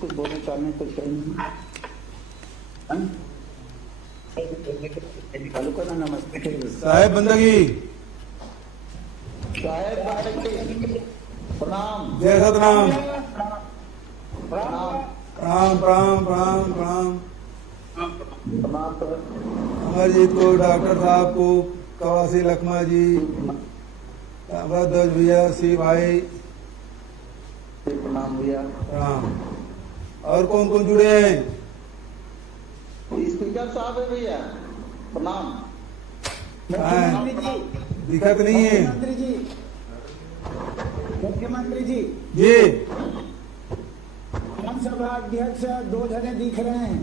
कुछ बोलने चालने तो चाहिए। चालू करना। नमस्ते साहेब बंदगी, साहेब प्रणाम। जय सतनाम। प्रणाम प्रणाम प्रणाम प्रणाम प्रणाम। प्रणाम। अमरजीत को, डॉक्टर साहब को, कवासी लखमा जी, ध्वज भैया, सी भाई, प्रणाम भैया। प्रणाम। और कौन कौन जुड़े हैं? स्पीकर साहब है भैया। प्रणाम। दिक्कत नहीं है मुख्यमंत्री जी, मुख्यमंत्री जी जी। विधानसभा अध्यक्ष 2 जने दिख रहे हैं।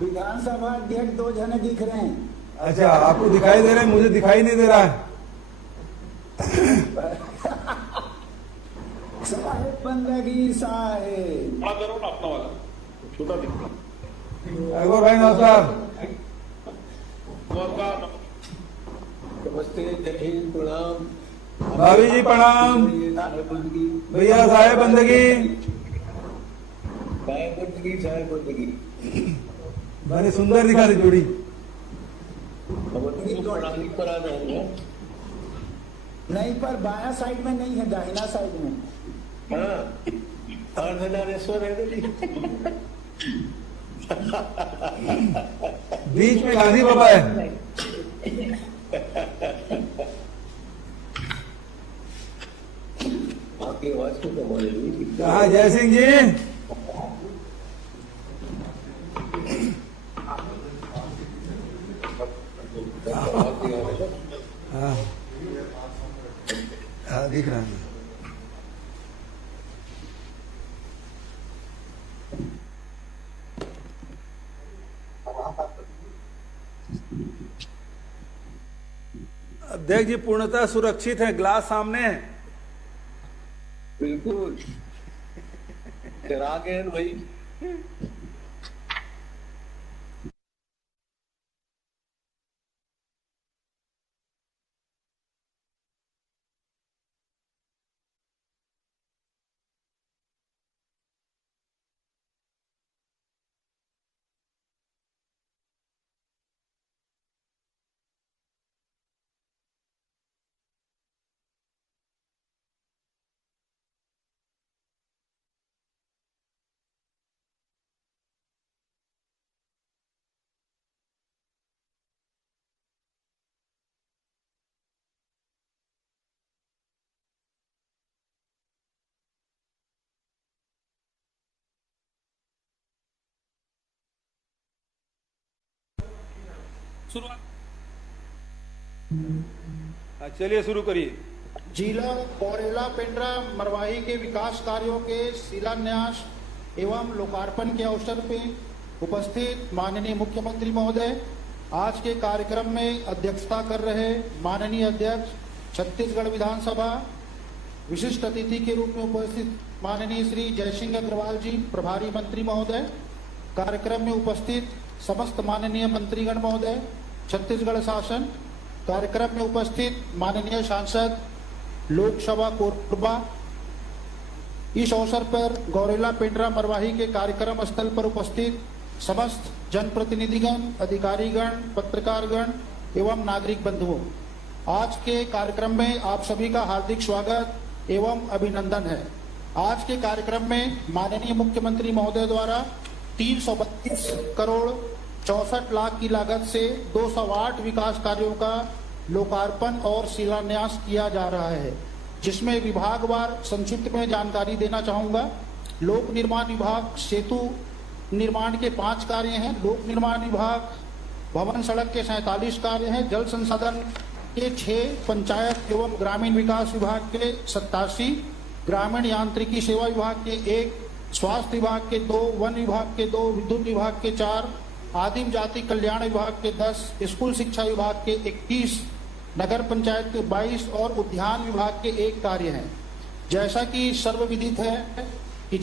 विधानसभा अध्यक्ष 2 जने दिख रहे हैं। अच्छा, आपको दिखाई दे रहे हैं, मुझे दिखाई नहीं दे रहा है। साहेब बंदगी साहेब। बड़ा करो ना अपना वाला, छोटा दिखता। अकबर भाई नमस्कार। नमस्ते, जय हिंद, प्रणाम। भाभी जी प्रणाम। भैया साहेब बंदगी। साहेब बंदगी, साहेब बंदगी। बड़ी सुंदर दिखा रही जोड़ी। पर आ जाएंगे। नहीं, पर बाया साइड में नहीं है, दाहिना साइड में। हाँ, अर्धनारेश्वर है जी। बीच में गांधी बाबा है। आपकी आवाज को कमाल है। कहा जय सिंह जी? हाँ हाँ, दिख रहा है। अध्यक्ष जी पूर्णतः सुरक्षित है, ग्लास सामने है। बिल्कुल डरा गए भाई। चलिए शुरू करिए। जिला गौरेला पेंड्रा मरवाही के विकास कार्यों के शिलान्यास एवं लोकार्पण के अवसर पे उपस्थित माननीय मुख्यमंत्री महोदय, आज के कार्यक्रम में अध्यक्षता कर रहे माननीय अध्यक्ष छत्तीसगढ़ विधानसभा, विशिष्ट अतिथि के रूप में उपस्थित माननीय श्री जयसिंह अग्रवाल जी प्रभारी मंत्री महोदय, कार्यक्रम में उपस्थित समस्त माननीय मंत्रीगण महोदय, छत्तीसगढ़ शासन, कार्यक्रम में उपस्थित माननीय सांसद लोकसभा कोरबा, इस अवसर पर गौरेला पेंड्रा मरवाही के कार्यक्रम स्थल पर उपस्थित समस्त जनप्रतिनिधिगण, अधिकारीगण, पत्रकारगण एवं नागरिक बंधुओं, आज के कार्यक्रम में आप सभी का हार्दिक स्वागत एवं अभिनंदन है। आज के कार्यक्रम में माननीय मुख्यमंत्री महोदय द्वारा 332 करोड़ 64 लाख की लागत से 208 विकास कार्यों का लोकार्पण और शिलान्यास किया जा रहा है, जिसमें विभागवार संक्षिप्त में जानकारी देना चाहूंगा। लोक निर्माण विभाग सेतु निर्माण के 5 कार्य हैं, लोक निर्माण विभाग भवन सड़क के 47 कार्य हैं, जल संसाधन के 6, पंचायत एवं ग्रामीण विकास विभाग के 87, ग्रामीण यांत्रिकी सेवा विभाग के 1, स्वास्थ्य विभाग के 2, वन विभाग के 2, विद्युत विभाग के 4, आदिम जाति कल्याण विभाग के 10, स्कूल शिक्षा विभाग के 21, नगर पंचायत के 22 और उद्यान विभाग के 1 कार्य हैं। जैसा कि सर्वविदित है कि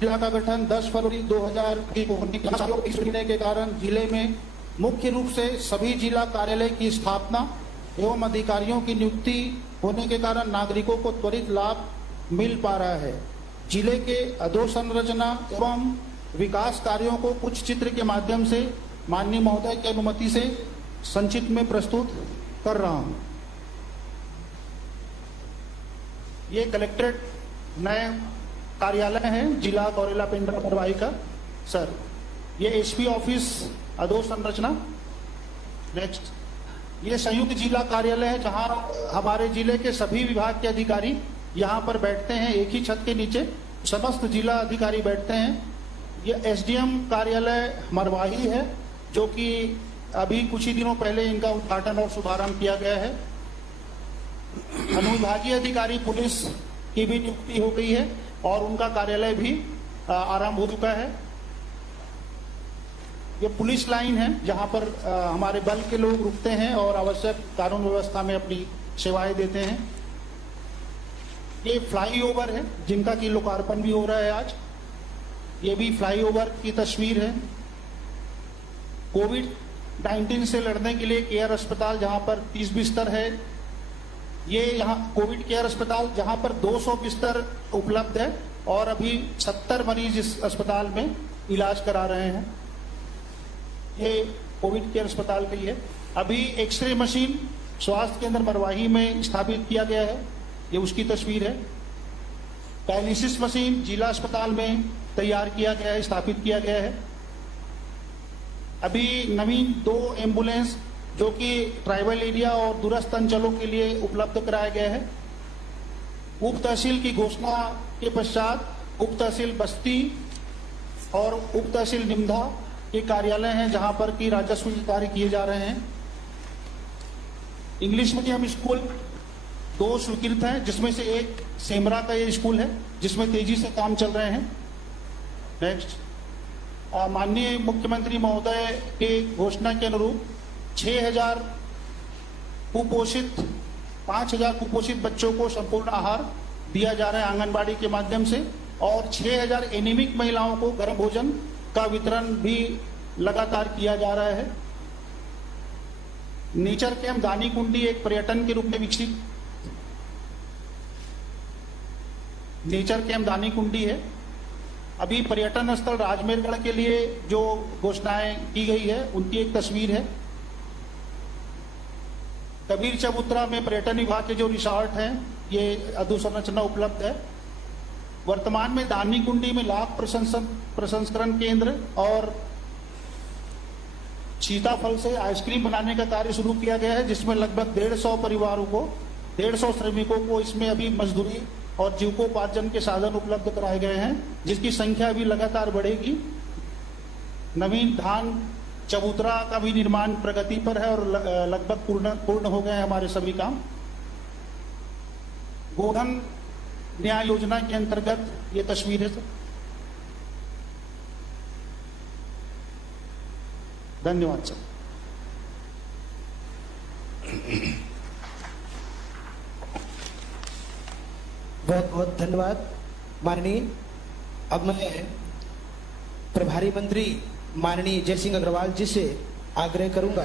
जिला का गठन 10 फरवरी 2000 को होने के कारण जिले में मुख्य रूप से सभी जिला कार्यालय की स्थापना एवं अधिकारियों की नियुक्ति होने के कारण नागरिकों को त्वरित लाभ मिल पा रहा है। जिले के अधोसंरचना एवं विकास कार्यों को कुछ चित्र के माध्यम से माननीय महोदय की अनुमति से संक्षिप्त में प्रस्तुत कर रहा हूं। ये कलेक्ट्रेट नए कार्यालय है जिला गौरेला पेंड्रा मरवाही का। सर, ये एसपी ऑफिस अधोसंरचना। नेक्स्ट, ये संयुक्त जिला कार्यालय है जहां हमारे जिले के सभी विभाग के अधिकारी यहां पर बैठते हैं। एक ही छत के नीचे समस्त जिला अधिकारी बैठते हैं। ये एसडीएम कार्यालय मरवाही है जो कि अभी कुछ ही दिनों पहले इनका उद्घाटन और शुभारंभ किया गया है। अनुविभागीय अधिकारी पुलिस की भी नियुक्ति हो गई है और उनका कार्यालय भी आरंभ हो चुका है। ये पुलिस लाइन है जहां पर हमारे बल के लोग रुकते हैं और आवश्यक कानून व्यवस्था में अपनी सेवाएं देते हैं। ये फ्लाईओवर है जिनका की लोकार्पण भी हो रहा है आज। ये भी फ्लाईओवर की तस्वीर है। कोविड-19 से लड़ने के लिए केयर अस्पताल जहां पर 30 बिस्तर है। ये यहाँ कोविड केयर अस्पताल जहां पर 200 बिस्तर उपलब्ध है और अभी 70 मरीज इस अस्पताल में इलाज करा रहे हैं। ये कोविड केयर अस्पताल की है। अभी एक्सरे मशीन स्वास्थ्य केंद्र मरवाही में स्थापित किया गया है। ये उसकी तस्वीर है। डायलिसिस मशीन जिला अस्पताल में तैयार किया गया है, स्थापित किया गया है। अभी नवीन 2 एम्बुलेंस जो कि ट्राइबल एरिया और दूरस्थ अंचलों के लिए उपलब्ध कराया गया है। उप तहसील की घोषणा के पश्चात उप तहसील बस्ती और उप तहसील निमधा के कार्यालय हैं जहां पर कि राजस्व कार्य किए जा रहे हैं। इंग्लिश मीडियम स्कूल 2 स्वीकृत हैं जिसमें से एक सेमरा का ये स्कूल है जिसमें तेजी से काम चल रहे हैं। नेक्स्ट, माननीय मुख्यमंत्री महोदय के घोषणा के अनुरूप 6000 कुपोषित 5000 कुपोषित बच्चों को संपूर्ण आहार दिया जा रहा है आंगनबाड़ी के माध्यम से और 6000 एनीमिक महिलाओं को गर्म भोजन का वितरण भी लगातार किया जा रहा है। नेचर कैंप दानी कुंडी एक पर्यटन के रूप में विकसित नेचर कैंप दानी कुंडी है। अभी पर्यटन स्थल राजमेरगढ़ के लिए जो घोषणाएं की गई है उनकी एक तस्वीर है। कबीर चबूतरा में पर्यटन विभाग के जो रिसोर्ट हैं ये अधोसंरचना उपलब्ध है। वर्तमान में दानी कुंडी में लाख प्रसंस्करण केंद्र और सीताफल से आइसक्रीम बनाने का कार्य शुरू किया गया है जिसमें लगभग 150 परिवारों को 150 श्रमिकों को इसमें अभी मजदूरी और जीविकोपार्जन के साधन उपलब्ध कराए गए हैं जिसकी संख्या भी लगातार बढ़ेगी। नवीन धान चबूतरा का भी निर्माण प्रगति पर है और लगभग पूर्ण हो गए हैं हमारे सभी काम। गोधन न्याय योजना के अंतर्गत ये तस्वीर है सर। धन्यवाद सर। बहुत बहुत धन्यवाद माननीय। अब मैं प्रभारी मंत्री माननीय जय सिंह अग्रवाल जी से आग्रह करूंगा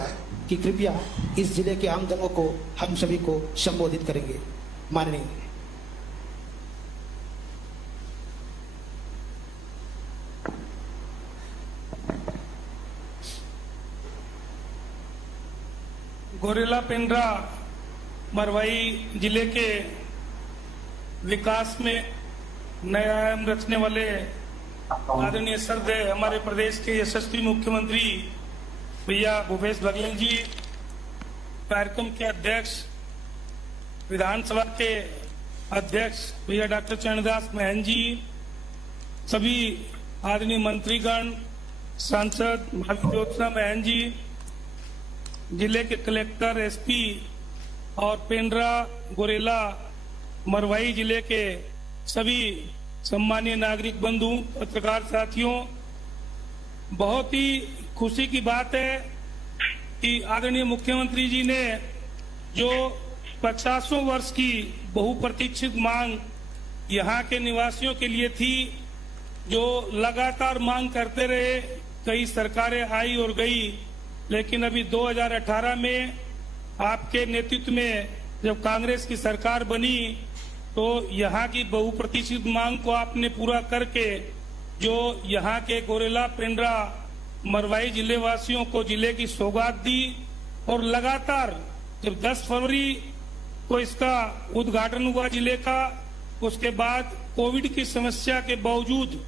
कि कृपया इस जिले के आमजनों को हम सभी को संबोधित करेंगे। माननीय। गौरेला पेंड्रा मरवाही जिले के विकास में नया आयाम रचने वाले आदरणीय श्रद्धेय हमारे प्रदेश के यशस्वी मुख्यमंत्री भैया भूपेश बघेल जी, कार्यक्रम के अध्यक्ष विधानसभा के अध्यक्ष भैया डॉक्टर चरणदास महन जी, सभी आदरणीय मंत्रीगण, सांसद भाभी ज्योत्सना महन जी, जिले के कलेक्टर, एसपी और पेंड्रा गौरेला मरवाही जिले के सभी सम्मानीय नागरिक बंधु, पत्रकार साथियों, बहुत ही खुशी की बात है कि आदरणीय मुख्यमंत्री जी ने जो 50 वर्ष की बहुप्रतीक्षित मांग यहाँ के निवासियों के लिए थी जो लगातार मांग करते रहे, कई सरकारें आई और गई, लेकिन अभी 2018 में आपके नेतृत्व में जब कांग्रेस की सरकार बनी तो यहाँ की बहुप्रतीक्षित मांग को आपने पूरा करके जो यहाँ के गोरेला पेंड्रा मरवाही जिले वासियों को जिले की सौगात दी। और लगातार जब 10 फरवरी को इसका उद्घाटन हुआ जिले का, उसके बाद कोविड की समस्या के बावजूद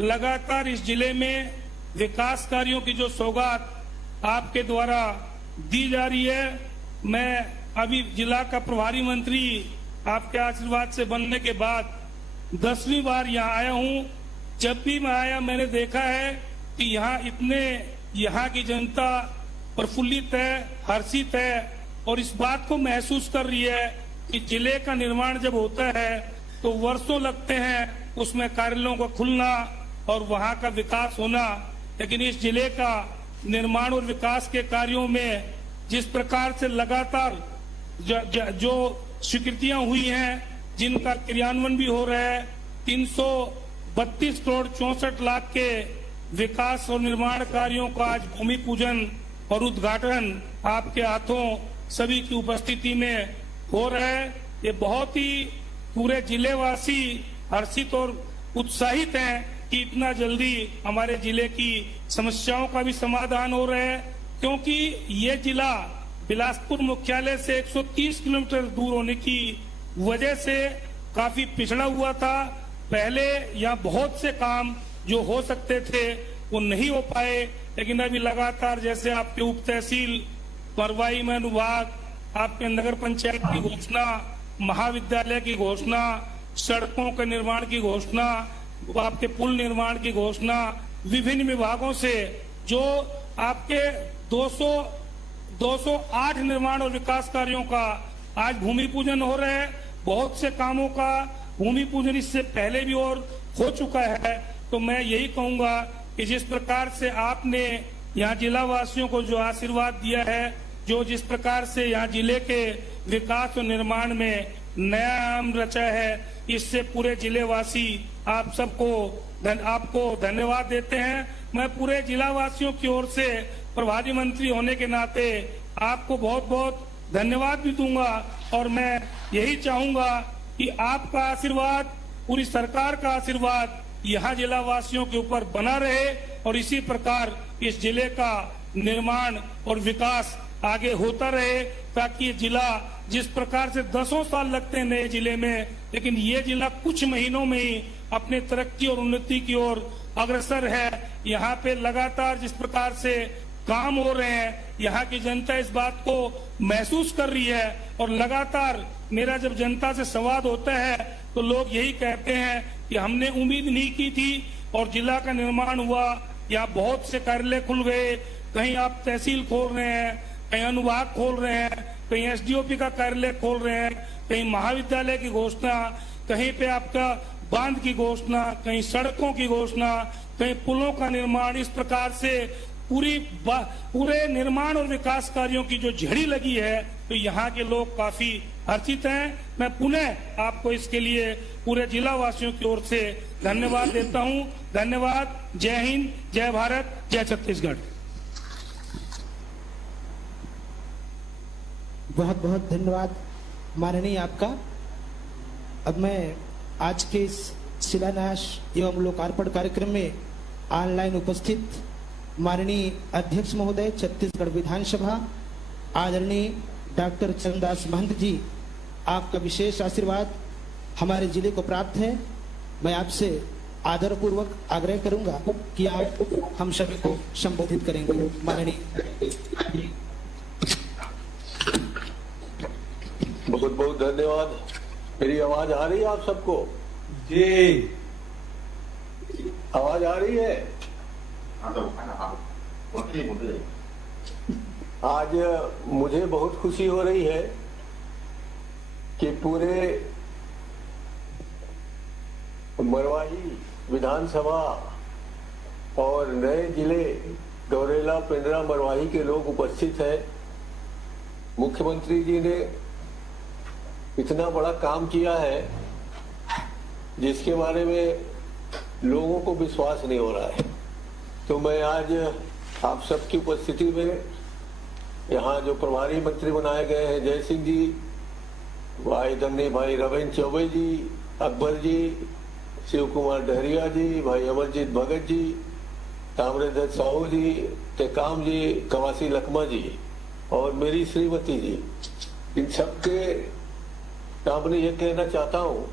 लगातार इस जिले में विकास कार्यों की जो सौगात आपके द्वारा दी जा रही है, मैं अभी जिला का प्रभारी मंत्री आपके आशीर्वाद से बनने के बाद 10वीं बार यहाँ आया हूँ। जब भी मैं आया मैंने देखा है कि यहाँ की जनता प्रफुल्लित है, हर्षित है और इस बात को महसूस कर रही है कि जिले का निर्माण जब होता है तो वर्षों लगते हैं उसमें कार्यालयों का खुलना और वहाँ का विकास होना, लेकिन इस जिले का निर्माण और विकास के कार्यों में जिस प्रकार से लगातार जो स्वीकृतियां हुई हैं, जिनका क्रियान्वयन भी हो रहा है, 332 करोड़ 64 लाख के विकास और निर्माण कार्यों का आज भूमि पूजन और उद्घाटन आपके हाथों सभी की उपस्थिति में हो रहा है। ये बहुत ही पूरे जिलेवासी हर्षित और उत्साहित हैं कि इतना जल्दी हमारे जिले की समस्याओं का भी समाधान हो रहा है, क्योंकि ये जिला बिलासपुर मुख्यालय से 130 किलोमीटर दूर होने की वजह से काफी पिछड़ा हुआ था। पहले यहाँ बहुत से काम जो हो सकते थे वो नहीं हो पाए, लेकिन अभी लगातार जैसे आपके उप तहसील मरवाही में अनुभाग, आपके नगर पंचायत की घोषणा, महाविद्यालय की घोषणा, सड़कों के निर्माण की घोषणा, आपके पुल निर्माण की घोषणा, विभिन्न विभागों से जो आपके 208 निर्माण और विकास कार्यों का आज भूमि पूजन हो रहा है। बहुत से कामों का भूमि पूजन इससे पहले भी और हो चुका है। तो मैं यही कहूंगा कि जिस प्रकार से आपने यहाँ जिला वासियों को जो आशीर्वाद दिया है, जो जिस प्रकार से यहाँ जिले के विकास और निर्माण में नया आयाम रचा है, इससे पूरे जिले वासी आप आपको धन्यवाद देते हैं। मैं पूरे जिला वासियों की ओर से प्रभारी मंत्री होने के नाते आपको बहुत बहुत धन्यवाद भी दूंगा और मैं यही चाहूंगा कि आपका आशीर्वाद, पूरी सरकार का आशीर्वाद यहाँ जिला वासियों के ऊपर बना रहे और इसी प्रकार इस जिले का निर्माण और विकास आगे होता रहे, ताकि ये जिला जिस प्रकार से 10 साल लगते हैं नए जिले में, लेकिन ये जिला कुछ महीनों में ही अपने तरक्की और उन्नति की ओर अग्रसर है। यहाँ पे लगातार जिस प्रकार से काम हो रहे हैं, यहाँ की जनता इस बात को महसूस कर रही है और लगातार मेरा जब जनता से संवाद होता है तो लोग यही कहते हैं कि हमने उम्मीद नहीं की थी और जिला का निर्माण हुआ, यहाँ बहुत से कार्यालय खुल गए, कहीं आप तहसील खोल रहे हैं, कहीं अनुभाग खोल रहे हैं, कहीं एसडीओपी का कार्यालय खोल रहे हैं, कहीं महाविद्यालय की घोषणा, कहीं पे आपका बांध की घोषणा, कहीं सड़कों की घोषणा, कहीं पुलों का निर्माण। इस प्रकार से पूरे निर्माण और विकास कार्यों की जो झड़ी लगी है, तो यहाँ के लोग काफी हर्षित हैं। मैं पुनः आपको इसके लिए पूरे जिला वासियों की ओर से धन्यवाद देता हूँ। धन्यवाद। जय हिंद, जय भारत, जय छत्तीसगढ़। बहुत बहुत धन्यवाद माननीय आपका। अब मैं आज के इस शिलान्यास एवं लोकार्पण कार्यक्रम में ऑनलाइन उपस्थित माननीय अध्यक्ष महोदय छत्तीसगढ़ विधानसभा आदरणीय डॉक्टर चरणदास महंत जी, आपका विशेष आशीर्वाद हमारे जिले को प्राप्त है। मैं आपसे आदरपूर्वक आग्रह करूंगा कि आप हम सभी को संबोधित करेंगे। माननीय। बहुत बहुत धन्यवाद। मेरी आवाज आ रही है आप सबको? जी, आवाज आ रही है? आज मुझे बहुत खुशी हो रही है कि पूरे मरवाही विधानसभा और नए जिले गौरेला पेंड्रा मरवाही के लोग उपस्थित हैं। मुख्यमंत्री जी ने इतना बड़ा काम किया है जिसके बारे में लोगों को विश्वास नहीं हो रहा है। तो मैं आज आप सबकी उपस्थिति में यहाँ जो प्रभारी मंत्री बनाए गए हैं, जय सिंह जी, भाई दन्नी, भाई रविंद्र चौबे जी, अकबर जी, शिव कुमार डहरिया जी, भाई अमरजीत भगत जी, ताम्रध्वज साहू जी, टेकाम जी, कवासी लखमा जी और मेरी श्रीमती जी, इन सबके सामने ये कहना चाहता हूँ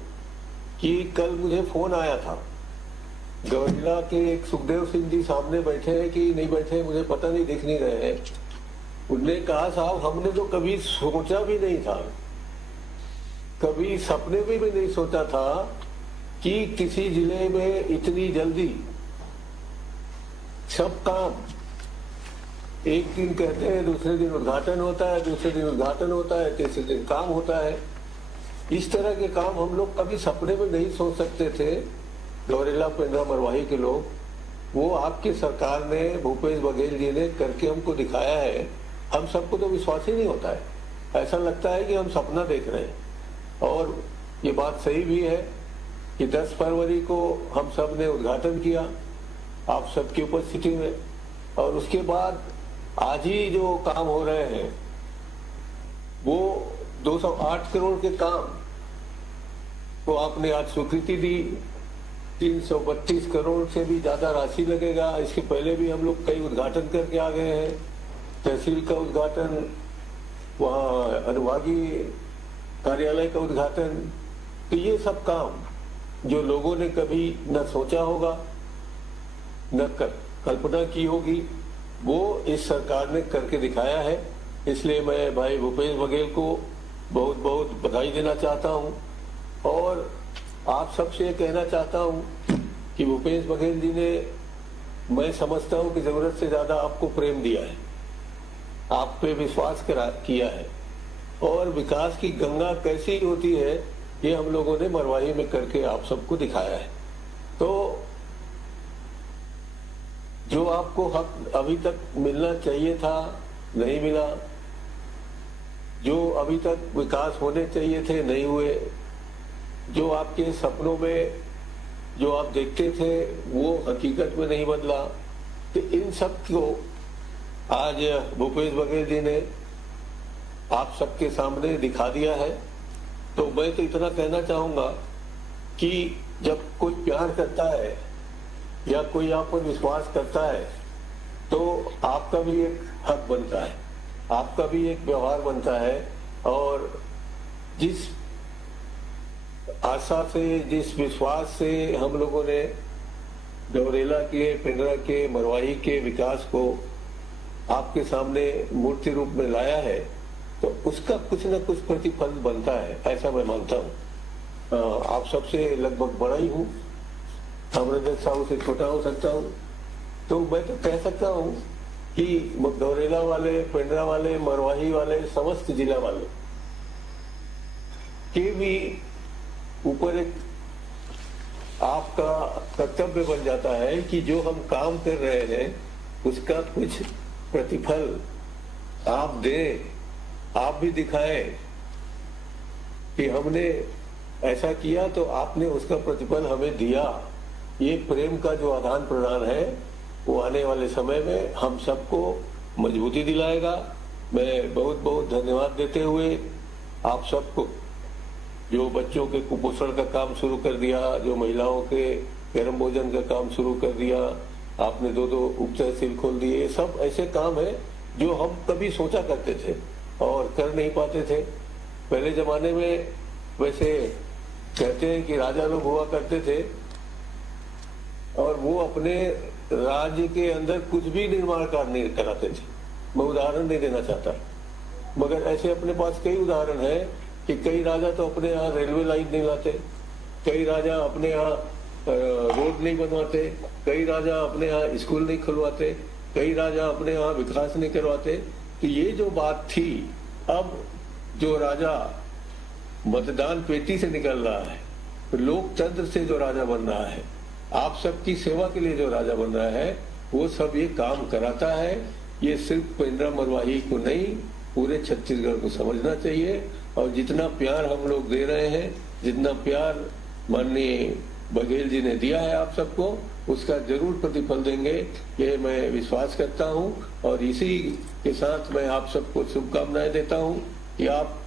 कि कल मुझे फोन आया था। गौरीला के एक सुखदेव सिंह जी सामने बैठे हैं कि नहीं बैठे मुझे पता नहीं, दिख नहीं रहे हैं। उनने कहा साहब हमने तो कभी सोचा भी नहीं था, कभी सपने में भी नहीं सोचा था कि किसी जिले में इतनी जल्दी सब काम, एक दिन कहते हैं दूसरे दिन उद्घाटन होता है, दूसरे दिन उद्घाटन होता है, तीसरे दिन काम होता है। इस तरह के काम हम लोग कभी सपने में नहीं सोच सकते थे। गौरेला पेंड्रा मरवाही के लोग, वो आपकी सरकार ने, भूपेश बघेल जी ने करके हमको दिखाया है। हम सबको तो विश्वास ही नहीं होता है, ऐसा लगता है कि हम सपना देख रहे हैं। और ये बात सही भी है कि 10 फरवरी को हम सब ने उद्घाटन किया आप सबकी उपस्थिति में, और उसके बाद आज ही जो काम हो रहे हैं वो 208 करोड़ के काम को आपने आज स्वीकृति दी। 332 करोड़ से भी ज्यादा राशि लगेगा। इसके पहले भी हम लोग कई उद्घाटन करके आ गए हैं, तहसील का उद्घाटन, वहाँ अनुभागीय कार्यालय का उद्घाटन। तो ये सब काम जो लोगों ने कभी न सोचा होगा न कल्पना की होगी, वो इस सरकार ने करके दिखाया है। इसलिए मैं भाई भूपेश बघेल को बहुत बहुत बधाई देना चाहता हूं और आप सबसे ये कहना चाहता हूं कि भूपेश बघेल जी ने, मैं समझता हूं कि जरूरत से ज्यादा आपको प्रेम दिया है, आप पे विश्वास किया है, और विकास की गंगा कैसी होती है ये हम लोगों ने मरवाही में करके आप सबको दिखाया है। तो जो आपको हक अभी तक मिलना चाहिए था नहीं मिला, जो अभी तक विकास होने चाहिए थे नहीं हुए, जो आपके सपनों में जो आप देखते थे वो हकीकत में नहीं बदला, तो इन सब को आज भूपेश बघेल जी ने आप सबके सामने दिखा दिया है। तो मैं तो इतना कहना चाहूंगा कि जब कोई प्यार करता है या कोई आप पर विश्वास करता है तो आपका भी एक हक बनता है, आपका भी एक व्यवहार बनता है। और जिस आशा से, जिस विश्वास से हम लोगों ने गौरेला के, पिंडरा के, मरवाही के विकास को आपके सामने मूर्ति रूप में लाया है, तो उसका कुछ न कुछ प्रतिफल बनता है, ऐसा मैं मानता हूँ। आप सबसे लगभग बड़ा ही हूँ, ताम्रध्वज साहू से छोटा हो सकता हूँ, तो मैं तो कह सकता हूँ कि गौरेला वाले, पिंडरा वाले, मरवाही वाले, समस्त जिला वाले के भी ऊपर एक आपका कर्तव्य बन जाता है कि जो हम काम कर रहे हैं उसका कुछ प्रतिफल आप दें, आप भी दिखाएं कि हमने ऐसा किया तो आपने उसका प्रतिफल हमें दिया। ये प्रेम का जो आदान प्रदान है वो आने वाले समय में हम सबको मजबूती दिलाएगा। मैं बहुत बहुत धन्यवाद देते हुए आप सबको, जो बच्चों के कुपोषण का काम शुरू कर दिया, जो महिलाओं के गर्म भोजन का काम शुरू कर दिया, आपने 2 उप तहसील खोल दिए, सब ऐसे काम है जो हम कभी सोचा करते थे और कर नहीं पाते थे। पहले जमाने में वैसे कहते हैं कि राजा लोग हुआ करते थे और वो अपने राज्य के अंदर कुछ भी निर्माण कार्य नहीं कराते थे। मैं उदाहरण नहीं देना चाहता, मगर ऐसे अपने पास कई उदाहरण है कि कई राजा तो अपने यहाँ रेलवे लाइन नहीं लाते, कई राजा अपने यहाँ रोड नहीं बनवाते, कई राजा अपने यहाँ स्कूल नहीं खुलवाते, कई राजा अपने यहाँ विकास नहीं करवाते। तो ये जो बात थी, अब जो राजा मतदान पेटी से निकल रहा है, लोकतंत्र से जो राजा बन रहा है, आप सबकी सेवा के लिए जो राजा बन रहा है, वो सब ये काम कराता है। ये सिर्फ पेंड्रा मरवाही को नहीं, पूरे छत्तीसगढ़ को समझना चाहिए। और जितना प्यार हम लोग दे रहे हैं, जितना प्यार माननीय बघेल जी ने दिया है आप सबको, उसका जरूर प्रतिफल देंगे, ये मैं विश्वास करता हूं। और इसी के साथ मैं आप सबको शुभकामनाएं देता हूं कि आप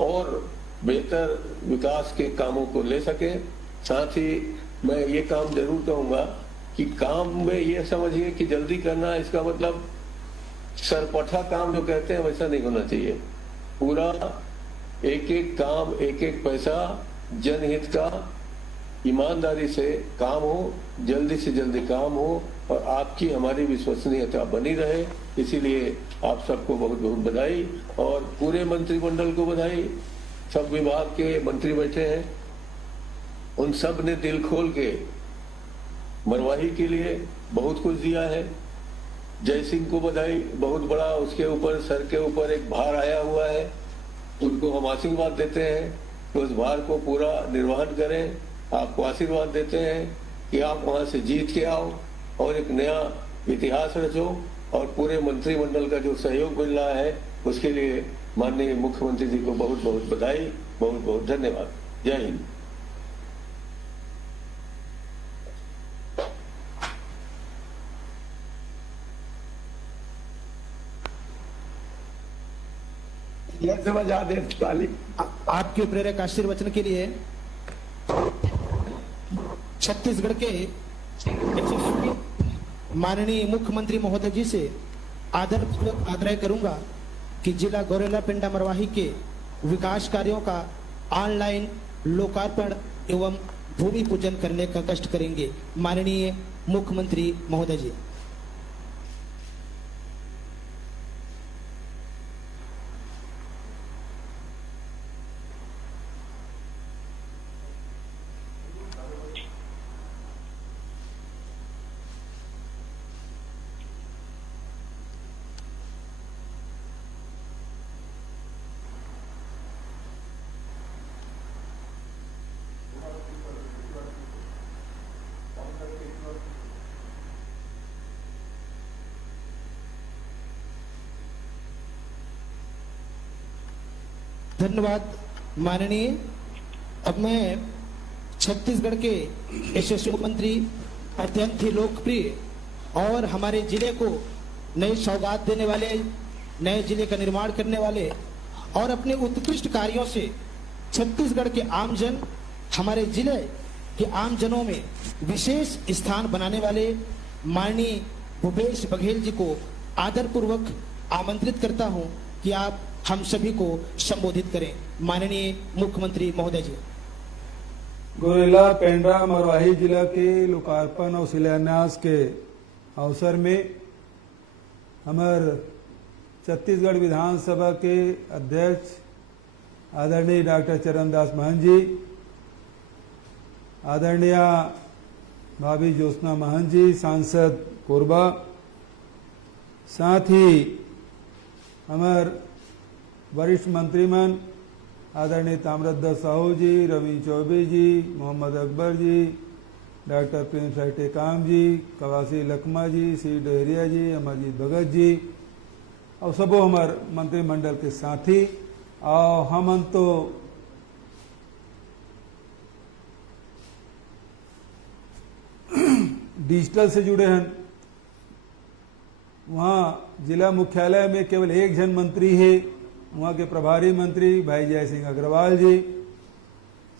और बेहतर विकास के कामों को ले सके। साथ ही मैं ये काम जरूर कहूंगा कि काम में ये समझिए कि जल्दी करना, इसका मतलब सरपठा काम जो कहते हैं वैसा नहीं होना चाहिए। पूरा एक एक काम, एक एक पैसा जनहित का ईमानदारी से काम हो, जल्दी से जल्दी काम हो और आपकी हमारी विश्वसनीयता बनी रहे। इसीलिए आप सबको बहुत बहुत बधाई और पूरे मंत्रिमंडल को बधाई। सब विभाग के मंत्री बैठे हैं, उन सब ने दिल खोल के मरवाही के लिए बहुत कुछ दिया है। जय सिंह को बधाई, बहुत बड़ा उसके ऊपर, सर के ऊपर एक भार आया हुआ है, उनको हम आशीर्वाद देते हैं कि उस भार को पूरा निर्वहन करें। आपको आशीर्वाद देते हैं कि आप वहां से जीत के आओ और एक नया इतिहास रचो। और पूरे मंत्रिमंडल का जो सहयोग मिल रहा है उसके लिए माननीय मुख्यमंत्री जी को बहुत बहुत बधाई, बहुत बहुत धन्यवाद। जय हिंद। आपके प्रेरक आशीर्वचन के लिए छत्तीसगढ़ के माननीय मुख्यमंत्री महोदय जी से आदरपूर्वक आग्रह करूंगा कि जिला गौरेला पेंड्रा मरवाही के विकास कार्यों का ऑनलाइन लोकार्पण एवं भूमि पूजन करने का कष्ट करेंगे। माननीय मुख्यमंत्री महोदय जी। धन्यवाद माननीय। अब मैं छत्तीसगढ़ के यशस्वी मुख्यमंत्री, अत्यंत ही लोकप्रिय और हमारे जिले को नई सौगात देने वाले, नए जिले का निर्माण करने वाले और अपने उत्कृष्ट कार्यों से छत्तीसगढ़ के आमजन, हमारे जिले के आमजनों में विशेष स्थान बनाने वाले माननीय भूपेश बघेल जी को आदरपूर्वक आमंत्रित करता हूं कि आप हम सभी को संबोधित करें। माननीय मुख्यमंत्री महोदय जी। गौरेला पेंड्रा मरवाही जिला के लोकार्पण और शिलान्यास के अवसर में हमारे छत्तीसगढ़ विधानसभा के अध्यक्ष आदरणीय डॉक्टर चरणदास महंत जी, आदरणीय भाभी ज्योत्सना महंत जी, सांसद कोरबा, साथ ही हमारे वरिष्ठ मंत्रीमंडल आदरणीय ताम्रध्वज साहू जी, रवि चौबे जी, मोहम्मद अकबर जी, डॉक्टर प्रेम साई टेकाम जी, कवासी लखमा जी, सी डहरिया जी, अमरजीत भगत जी और सबो हमारे मंत्रिमंडल के साथी। और हम तो डिजिटल से जुड़े हैं। वहाँ जिला मुख्यालय में केवल एक जन मंत्री है, वहाँ के प्रभारी मंत्री भाई जय सिंह अग्रवाल जी,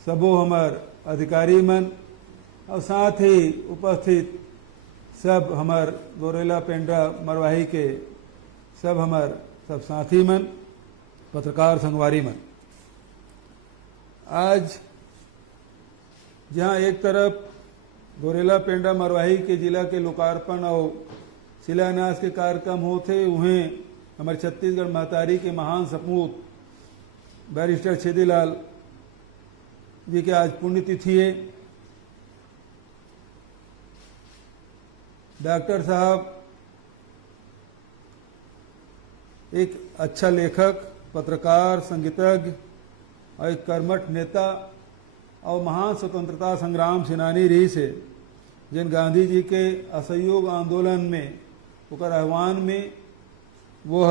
सबो हमार अधिकारी मन और साथ ही उपस्थित सब हमार गौरेला पेंड्रा मरवाही के सब हमार सब साथी मन, पत्रकार संगवारी मन। आज जहाँ एक तरफ गौरेला पेंड्रा मरवाही के जिला के लोकार्पण और शिलान्यास के कार्यक्रम होते, उन्हें हमारे छत्तीसगढ़ महतारी के महान सपूत बैरिस्टर छेदीलाल जी के आज पुण्यतिथि है। डॉक्टर साहब एक अच्छा लेखक, पत्रकार, संगीतज्ञ और एक कर्मठ नेता और महान स्वतंत्रता संग्राम सेनानी रही से, जिन गांधी जी के असहयोग आंदोलन में उकर आह्वान में वह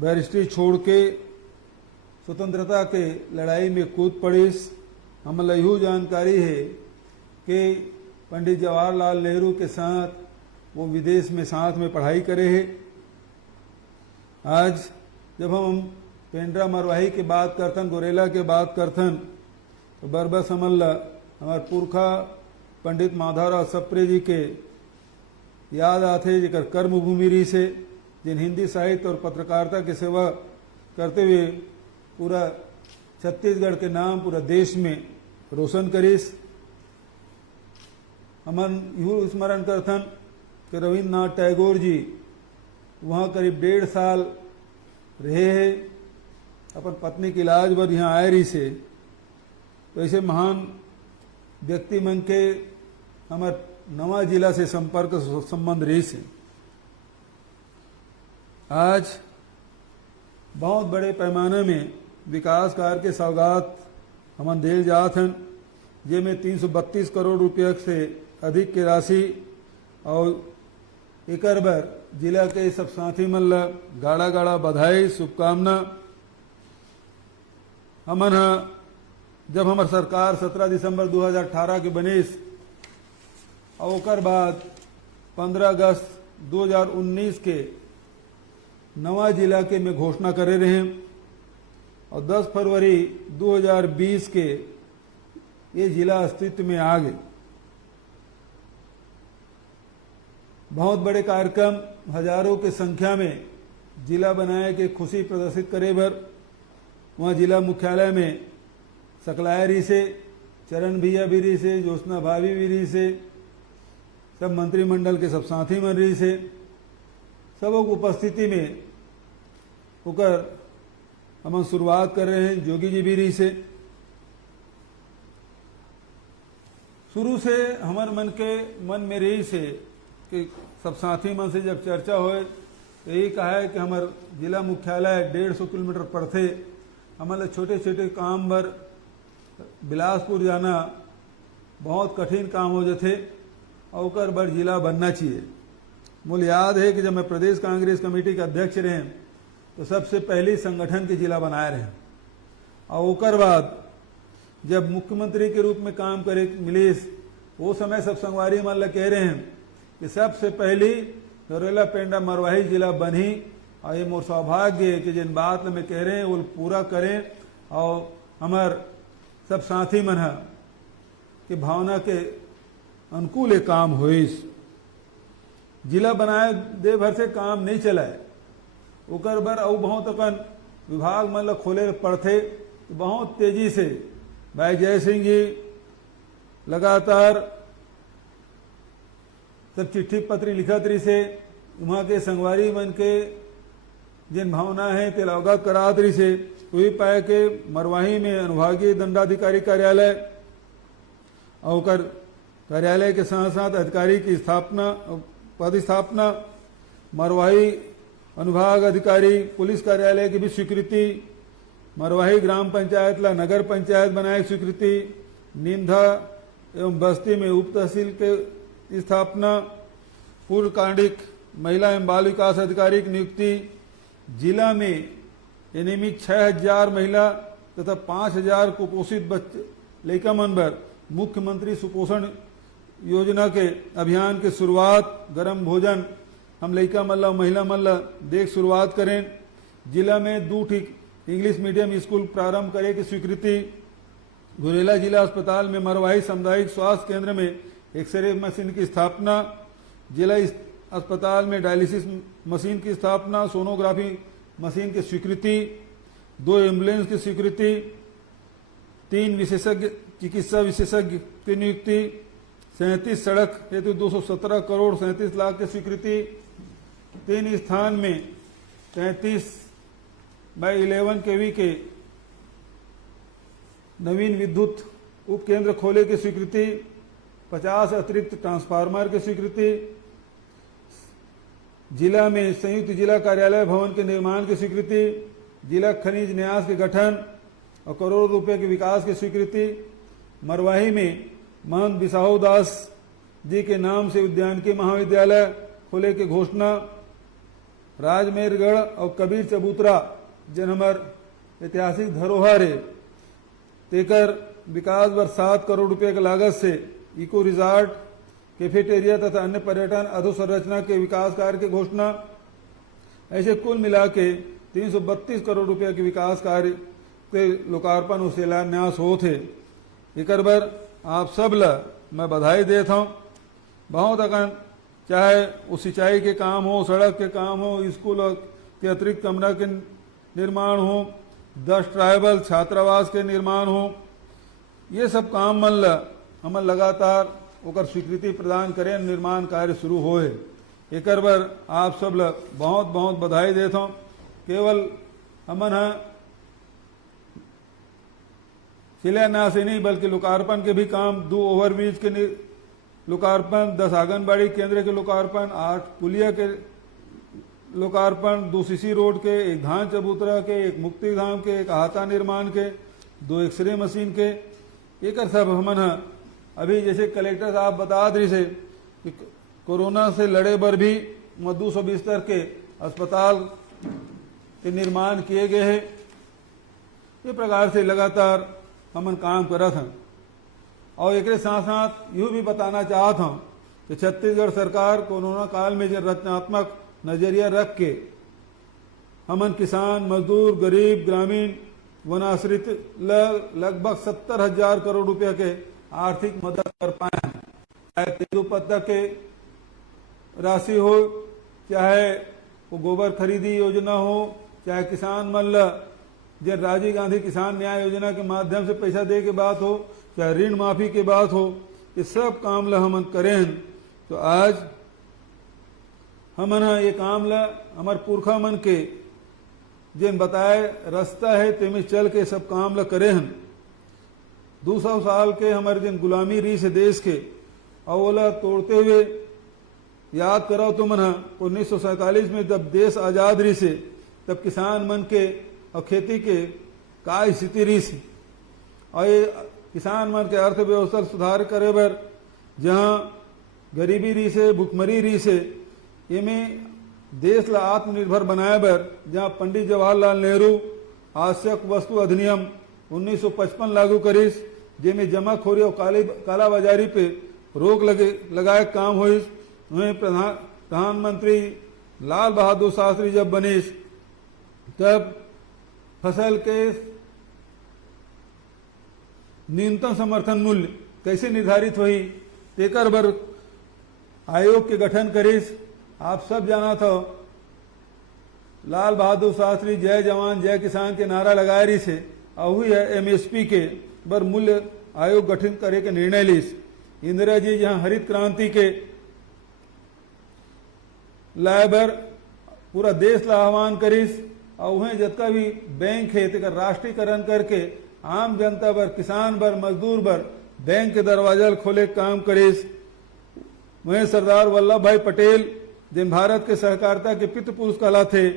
बैरिस्ट्री छोड़ के स्वतंत्रता के लड़ाई में कूद पड़ीस। हम लहू जानकारी है कि पंडित जवाहरलाल नेहरू के साथ वो विदेश में साथ में पढ़ाई करे है। आज जब हम पेंड्रा मरवाही की बात करथन, गोरेला के बात करथन, तो बरबर समल्ला हमार पुरखा पंडित माधवराव सप्रे जी के याद आते, जेकर कर्मभूमि रही से, जिन हिंदी साहित्य और पत्रकारिता की सेवा करते हुए पूरा छत्तीसगढ़ के नाम पूरा देश में रोशन करीस। हमन यूँ स्मरण करथन कि रविन्द्रनाथ टैगोर जी वहाँ करीब 1.5 साल रहे हैं, अपन पत्नी के इलाज बर यहाँ आए रही से। तो ऐसे महान व्यक्ति मन के हमार नवा जिला से संपर्क संबंध रही से। आज बहुत बड़े पैमाने में विकास कार्य के सौगात हमन देल जात हन, जेमें 332 करोड़ रुपया से अधिक की राशि और एकर बर जिला के सब साथी मन ला गाड़ा गाड़ा बधाई शुभकामना। हमन जब हमार सरकार 17 दिसंबर 2018 के बनिस और ओकर बाद 15 अगस्त 2019 के नवा जिला के में घोषणा करे रहे और 10 फरवरी 2020 के ये जिला अस्तित्व में आ गए। बहुत बड़े कार्यक्रम, हजारों की संख्या में जिला बनाए के खुशी प्रदर्शित करे बर वहाँ जिला मुख्यालय में सकलाया रही से, चरण भैया भी रही से, ज्योत्सना भाभी भी रही से, सब मंत्रिमंडल के सब साथी मन रही से, सबों की उपस्थिति में होकर हम शुरुआत कर रहे हैं। जोगी जी भी रही से। शुरू से हमारे मन में रही से कि सब साथी मन से जब चर्चा होए तो यही कहा है कि हमारे जिला मुख्यालय 150 किलोमीटर पड़ते, हमारे छोटे छोटे काम बर बिलासपुर जाना बहुत कठिन काम हो जाते और ओकर बर जिला बनना चाहिए। मुझे याद है कि जब मैं प्रदेश कांग्रेस कमेटी के अध्यक्ष रहे तो सबसे पहले संगठन के जिला बनाए रहे और ओकर बाद जब मुख्यमंत्री के रूप में काम करे मिले वो समय सब संगवारी मन ला कह रहे हैं कि सबसे पहली गोरेला पेंड्रा मरवाही जिला बनी और ये मोर सौभाग्य है कि जिन बात मैं कह रहे हैं वो पूरा करें और हमार सब साथी मन के भावना के अनुकूल एक काम होइस। जिला बनाए दे भर से काम नहीं चलाए, ओकर बर और बहुत अपन विभाग मन ला खोले पड़ते। तो बहुत तेजी से भाई जय सिंह जी लगातार सब चिट्ठी पत्री लिखत रही से, वहाँ के संगवारी मन के जिन भावना है तेल अवगत करात रही से। वही पाए के मरवाही में अनुभागीय दंडाधिकारी कार्यालय और कार्यालय के साथ साथ अधिकारी की स्थापना पदस्थापना, मरवाही अनुभाग अधिकारी पुलिस कार्यालय की भी स्वीकृति, मरवाही ग्राम पंचायत ला नगर पंचायत बनाए स्वीकृति, नीमधा एवं बस्ती में उप तहसील के स्थापना, पूर्व कांडिक महिला एवं बाल विकास अधिकारी की नियुक्ति, जिला में नियमित 6000 महिला तथा 5000 कुपोषित बच्चे लड़का मन पर मुख्यमंत्री सुपोषण योजना के अभियान के शुरुआत, गरम भोजन हम लड़का मल्ला महिला मल्ला देख शुरुआत करें। जिला में 2 इंग्लिश मीडियम स्कूल प्रारंभ करे की स्वीकृति, गोरेला जिला अस्पताल में मरवाही सामुदायिक स्वास्थ्य केंद्र में एक्सरे मशीन की स्थापना, जिला अस्पताल में डायलिसिस मशीन की स्थापना, सोनोग्राफी मशीन की स्वीकृति, 2 एम्बुलेंस की स्वीकृति, 3 विशेषज्ञ चिकित्सा विशेषज्ञ की नियुक्ति, 37 सड़क हेतु 217 करोड़ 37 लाख की स्वीकृति, 3 स्थान में 33/11 kV के नवीन विद्युत उपकेंद्र खोले की स्वीकृति, 50 अतिरिक्त ट्रांसफार्मर की स्वीकृति, जिला में संयुक्त जिला कार्यालय भवन के निर्माण की स्वीकृति, जिला खनिज न्यास के गठन और करोड़ों रुपए के विकास की स्वीकृति, मरवाही में महंत बिसाहू दास जी के नाम से उद्यानिकी महाविद्यालय खोले की घोषणा, राजमेरगढ़ और कबीर चबूतरा जिन हमार ऐतिहासिक धरोहर है तेकर विकास व 7 करोड़ रुपए की लागत से इको रिजॉर्ट, कैफेटेरिया तथा अन्य पर्यटन अधोसंरचना के विकास कार्य की घोषणा। ऐसे कुल मिला के 332 करोड़ रुपए के विकास कार्य के लोकार्पण और शिलान्यास हो थे। एक बार आप सब ला मैं बधाई देता हूँ। बहुत अगन चाहे वो सिंचाई के काम हो, सड़क के काम हो, स्कूल के अतिरिक्त कमरा के निर्माण हो, 10 ट्राइबल छात्रावास के निर्माण हो, ये सब काम मन ला हम लगातार ओकर स्वीकृति प्रदान करें, निर्माण कार्य शुरू होए। एक बार आप सब ला बहुत बहुत बधाई देता हूँ। केवल हमन शिलान्यास ही नहीं बल्कि लोकार्पण के भी काम, 2 ओवरब्रिज के लोकार्पण, 10 आंगनबाड़ी केंद्र के लोकार्पण, 8 पुलिया के लोकार्पण, 2 सीसी रोड के, 1 धान चबूतरा के, 1 मुक्ति धाम के, 1 अहाता निर्माण के, 2 एक्सरे मशीन के, एक सब हमन अभी जैसे कलेक्टर साहब बता रही से कि कोरोना से लड़े बर भी 200 बिस्तर के अस्पताल के निर्माण किए गए हैं। ये प्रकार से लगातार हमन काम करत हैं। और एक साथ साथ यूँ भी बताना चाहता हूँ कि छत्तीसगढ़ सरकार कोरोना काल में जो रचनात्मक नजरिया रख के हमन किसान, मजदूर, गरीब, ग्रामीण, वनाश्रित लगभग 70,000 करोड़ रुपया के आर्थिक मदद कर पाए हैं। चाहे तेंदुपत्ता के राशि हो, चाहे वो गोबर खरीदी योजना हो, चाहे किसान मल्ल जो राजीव गांधी किसान न्याय योजना के माध्यम से पैसा दे के बात हो, चाहे ऋण माफी के बात हो, ये सब काम ला हमन करें। तो आज हमन ये काम ला हमार पुरखा मन के जिन बताए रास्ता है तेमें चल के सब काम ला करे हैं। 200 साल के हमारे जिन गुलामी रही से देश के अवला तोड़ते हुए याद करो तो मन 1947 में जब देश आजाद रही से तब किसान मन के और खेती के का स्थिति रही से, और ये किसान मन के अर्थव्यवस्था सुधार करे बर जहाँ गरीबी रही से, भुखमरी रही से, ये में देश ला आत्मनिर्भर बनाए बर जहाँ पंडित जवाहरलाल नेहरू आवश्यक वस्तु अधिनियम 1955 लागू करिस, जेमें जमाखोरी और कालाबाजारी पे रोक लगाए काम हुई। वहीं प्रधानमंत्री लाल बहादुर शास्त्री जब बनिस तब फसल के न्यूनतम समर्थन मूल्य कैसे निर्धारित हुई, तेकर बर आयोग के गठन करिस। आप सब जाना था लाल बहादुर शास्त्री जय जवान जय किसान के नारा लगाए रही से और हुई है एमएसपी के बर मूल्य आयोग गठन करे के निर्णय लिस। इंदिरा जी जहां हरित क्रांति के लाए बर पूरा देश ला आह्वान करिस और वहीं जितना भी बैंक है तेकर राष्ट्रीयकरण करके आम जनता बर, किसान बर, मजदूर बर बैंक के दरवाजा खोले काम करिस। वहीं सरदार वल्लभ भाई पटेल जिन भारत के सहकारिता के पितृ पुरुष कहला थे,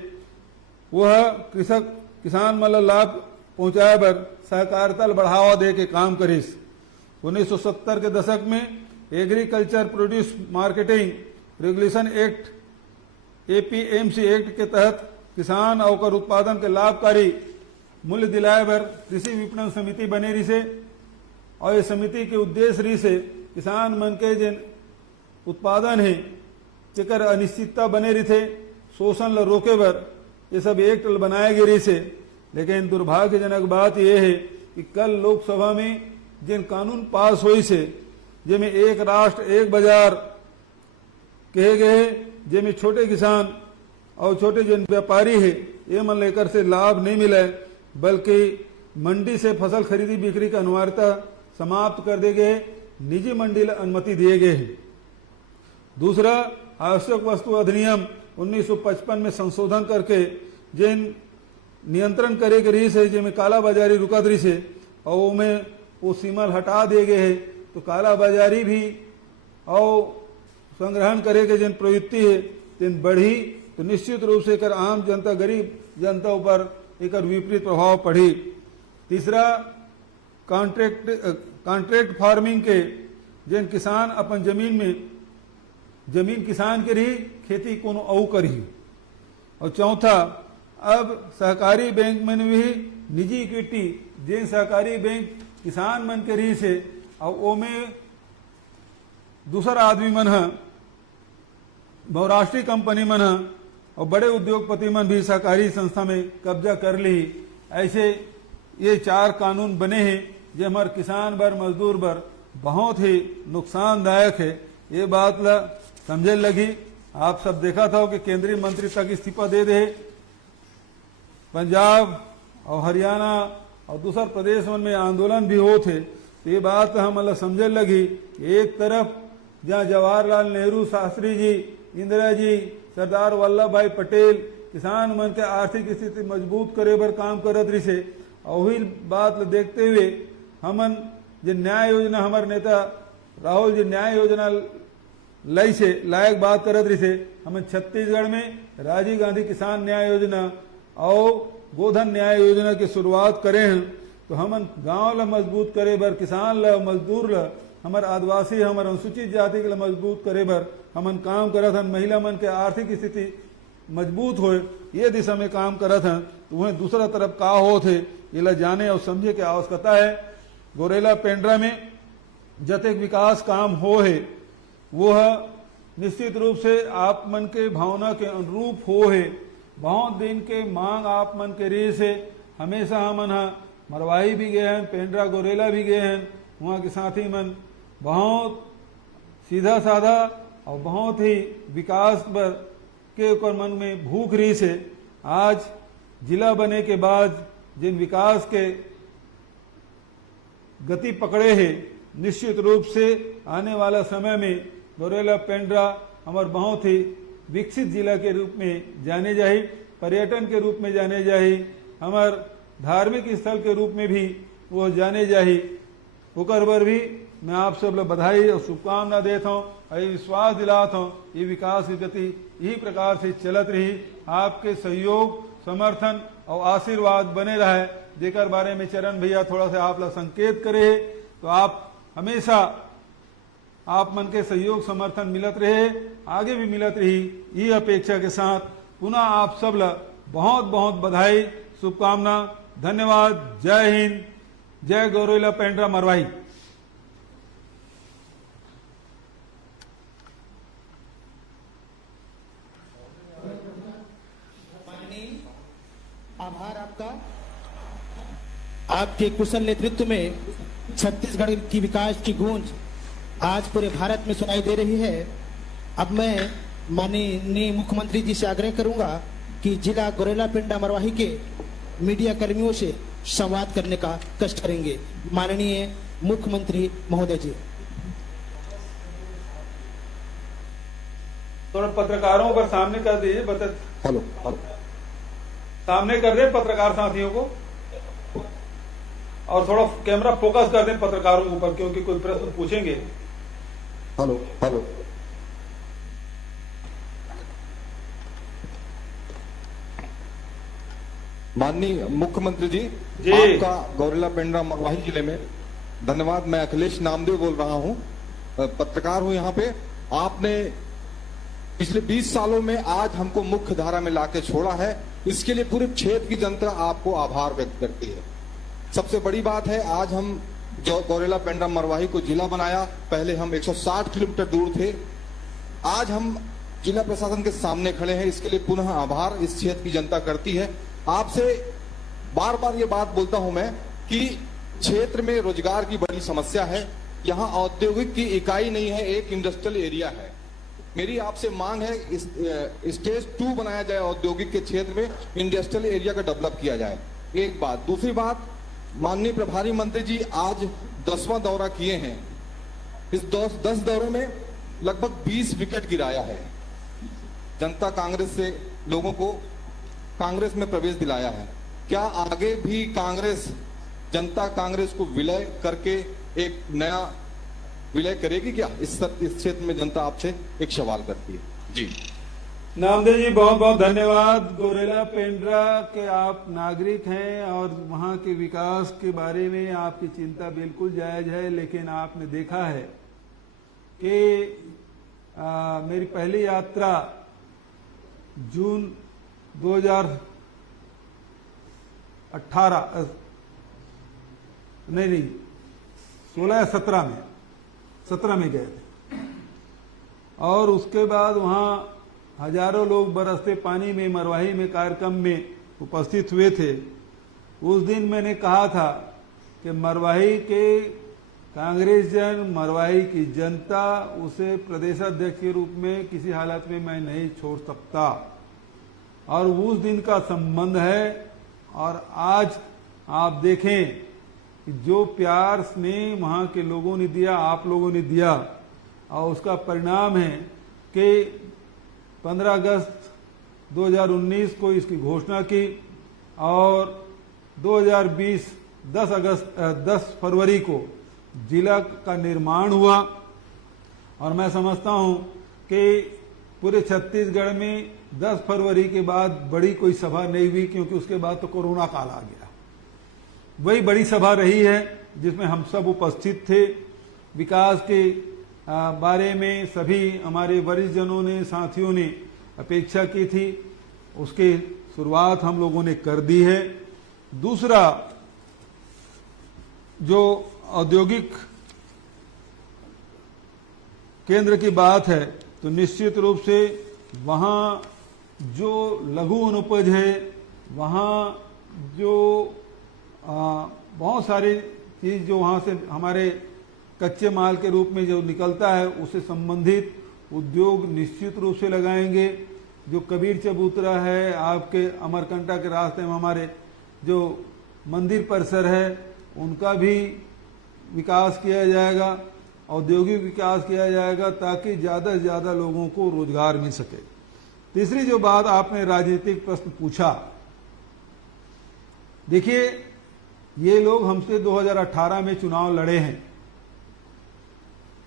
वह किसान मतलब लाभ पहुंचाए बर सहकारिता बढ़ावा दे के काम करिस। 1970 के दशक में agriculture produce marketing regulation act APMC act के तहत किसान और उत्पादन के लाभकारी मूल्य दिलाए बर कृषि विपणन समिति बने रही से, और ये समिति के उद्देश्य रही से किसान मन के जिन उत्पादन है जेकर अनिश्चितता बने रही थे, शोषण ला रोके बर ये सब एक्ट बनाए गए रही से। लेकिन दुर्भाग्यजनक बात यह है कि कल लोकसभा में जिन कानून पास हुई से जिनमें एक राष्ट्र एक बाजार कहे गए, जिनमें छोटे किसान और छोटे जिन व्यापारी है ये मन लेकर से लाभ नहीं मिले, बल्कि मंडी से फसल खरीदी बिक्री का अनिवार्यता समाप्त कर दिए गए, निजी मंडी अनुमति दिए गए हैं। दूसरा, आवश्यक वस्तु अधिनियम 1955 में संशोधन करके जिन नियंत्रण करे के रही से जिनमें कालाबाजारी रुकत रही से और वो सीमा हटा दिए गए है, तो कालाबाजारी भी और संग्रहण करे के जिन प्रवृत्ति है जिन बढ़ी, तो निश्चित रूप से कर आम जनता गरीब जनता ऊपर एक विपरीत प्रभाव पड़ी। तीसरा, कॉन्ट्रैक्ट फार्मिंग के जिन किसान अपन जमीन किसान के रही, खेती कोनो औ करी। और चौथा, अब सहकारी बैंक में भी निजी इक्विटी जिन सहकारी बैंक किसान मन के री से और वो में दूसरा आदमी मन है, बहुराष्ट्रीय कंपनी मन है और बड़े उद्योगपति मन भी सहकारी संस्था में कब्जा कर ली। ऐसे ये 4 कानून बने हैं जो हमारे किसान बर, मजदूर बर बहुत ही नुकसानदायक है। ये बात ला समझे लगी। आप सब देखा था कि केंद्रीय मंत्री तक इस्तीफा दे दे। पंजाब और हरियाणा और दूसर प्रदेश में आंदोलन भी हो थे। तो ये बात हम मतलब समझे लगी। एक तरफ जहाँ जवाहरलाल नेहरू शास्त्री जी, इंदिरा जी, सरदार वल्लभ भाई पटेल किसान मन के आर्थिक स्थिति मजबूत करे बर काम करत रही से, और वही बात देखते हुए हमन जो न्याय योजना हमारे नेता राहुल जी न्याय योजना लाई से लायक बात करत रही से, हमन छत्तीसगढ़ में राजीव गांधी किसान न्याय योजना और गोधन न्याय योजना की शुरुआत करे हैं। तो हमन गांव ला मजबूत करे बर, किसान ला, मजदूर ला, हमारे आदिवासी, हमारे अनुसूचित जाति के लिए मजबूत करे बर हमन काम करत हन। महिला मन के आर्थिक स्थिति मजबूत होए ये दिशा में काम करत हन। तो वह दूसरा तरफ का हो थे ये ला जाने और समझे की आवश्यकता है। गोरेला पेंड्रा में जतेक विकास काम हो है वो निश्चित रूप से आप मन के भावना के अनुरूप हो है। बहुत दिन के मांग आप मन के री से हमेशा हमन मरवाही भी गए हैं, पेंड्रा गोरेला भी गए हैं। वहाँ के साथी मन बहुत सीधा साधा और बहुत ही विकास पर के ऊपर मन में भूख रही से आज जिला बने के बाद जिन विकास के गति पकड़े हैं, निश्चित रूप से आने वाला समय में गोरेला पेंड्रा हमारे बहुत ही विकसित जिला के रूप में जाने जाए, पर्यटन के रूप में जाने जाए, हमारे धार्मिक स्थल के रूप में भी वो जाने जाए। ओकर बर भी मैं आप सब लोग बधाई और शुभकामना देता हूँ और ये विश्वास दिलाता हूँ ये विकास की गति यही प्रकार से चलत रही। आपके सहयोग, समर्थन और आशीर्वाद बने रहे, जेकर बारे में चरण भैया थोड़ा सा आप लोग संकेत करे तो आप हमेशा आप मन के सहयोग समर्थन मिलत रहे, आगे भी मिलत रही। ये अपेक्षा के साथ पुनः आप सब लोग बहुत बहुत बधाई, शुभकामना, धन्यवाद। जय हिंद, जय गोरेला पेंड्रा मरवाही। आभार आपका। आपके कुशल नेतृत्व में छत्तीसगढ़ की विकास की गूंज आज पूरे भारत में सुनाई दे रही है। अब मैं माननीय मुख्यमंत्री जी से आग्रह करूंगा कि जिला गोरेला पेंड्रा मरवाही के मीडिया कर्मियों से संवाद करने का कष्ट करेंगे। माननीय मुख्यमंत्री महोदय जी। थोड़ा पत्रकारों पर सामने कर दीजिए। हेलो सामने कर दे पत्रकार साथियों को और थोड़ा कैमरा फोकस कर दें पत्रकारों के ऊपर, क्योंकि कोई प्रश्न पूछेंगे। हेलो हेलो माननीय मुख्यमंत्री जी, आपका गोरेला पेंड्रा मरवाही जिले में धन्यवाद। मैं अखिलेश नामदेव बोल रहा हूं, पत्रकार हूं यहाँ पे। आपने पिछले 20 सालों में आज हमको मुख्य धारा में लाके छोड़ा है, इसके लिए पूरे क्षेत्र की जनता आपको आभार व्यक्त करती है। सबसे बड़ी बात है आज हम जो गोरेला पेंड्रा मरवाही को जिला बनाया, पहले हम 160 किलोमीटर दूर थे, आज हम जिला प्रशासन के सामने खड़े हैं, इसके लिए पुनः आभार इस क्षेत्र की जनता करती है। आपसे बार बार ये बात बोलता हूं मैं कि क्षेत्र में रोजगार की बड़ी समस्या है, यहाँ औद्योगिक की इकाई नहीं है, एक इंडस्ट्रियल एरिया है। मेरी आपसे मांग है स्टेज 2 बनाया जाए, औद्योगिक के क्षेत्र में इंडस्ट्रियल एरिया का डेवलप किया जाए। एक बात। दूसरी बात, माननीय प्रभारी मंत्री जी आज 10वां दौरा किए हैं, इस 10 दौरे में लगभग 20 विकेट गिराया है। जनता कांग्रेस से लोगों को कांग्रेस में प्रवेश दिलाया है। क्या आगे भी कांग्रेस जनता कांग्रेस को विलय करके एक नया विलय करेगी क्या? इस क्षेत्र में जनता आपसे एक सवाल करती है जी। नामदेव जी बहुत बहुत धन्यवाद। गोरेला पेंड्रा के आप नागरिक हैं और वहाँ के विकास के बारे में आपकी चिंता बिल्कुल जायज है, लेकिन आपने देखा है कि मेरी पहली यात्रा जून 2018 नहीं 16 या 17 में गए थे। और उसके बाद वहां हजारों लोग बरसते पानी में मरवाही में कार्यक्रम में उपस्थित हुए थे। उस दिन मैंने कहा था कि मरवाही के कांग्रेस जन, मरवाही की जनता उसे प्रदेशाध्यक्ष के रूप में किसी हालत में मैं नहीं छोड़ सकता, और उस दिन का संबंध है। और आज आप देखें कि जो प्यार स्नेह वहां के लोगों ने दिया, आप लोगों ने दिया, और उसका परिणाम है कि 15 अगस्त 2019 को इसकी घोषणा की और 2020 10 फरवरी को जिला का निर्माण हुआ। और मैं समझता हूं कि पूरे छत्तीसगढ़ में 10 फरवरी के बाद बड़ी कोई सभा नहीं हुई, क्योंकि उसके बाद तो कोरोना काल आ गया। वही बड़ी सभा रही है जिसमें हम सब उपस्थित थे। विकास के बारे में सभी हमारे वरिष्ठ जनों ने, साथियों ने अपेक्षा की थी, उसकी शुरुआत हम लोगों ने कर दी है। दूसरा, जो औद्योगिक केंद्र की बात है, तो निश्चित रूप से वहां जो लघु अनुपज है, वहां जो बहुत सारी चीज जो वहां से हमारे कच्चे माल के रूप में जो निकलता है, उससे संबंधित उद्योग निश्चित रूप से लगाएंगे। जो कबीर चबूतरा है, आपके अमरकंटक के रास्ते में हमारे जो मंदिर परिसर है, उनका भी विकास किया जाएगा, औद्योगिक विकास किया जाएगा, ताकि ज्यादा से ज्यादा लोगों को रोजगार मिल सके। तीसरी जो बात आपने राजनीतिक प्रश्न पूछा, देखिए ये लोग हमसे 2018 में चुनाव लड़े हैं,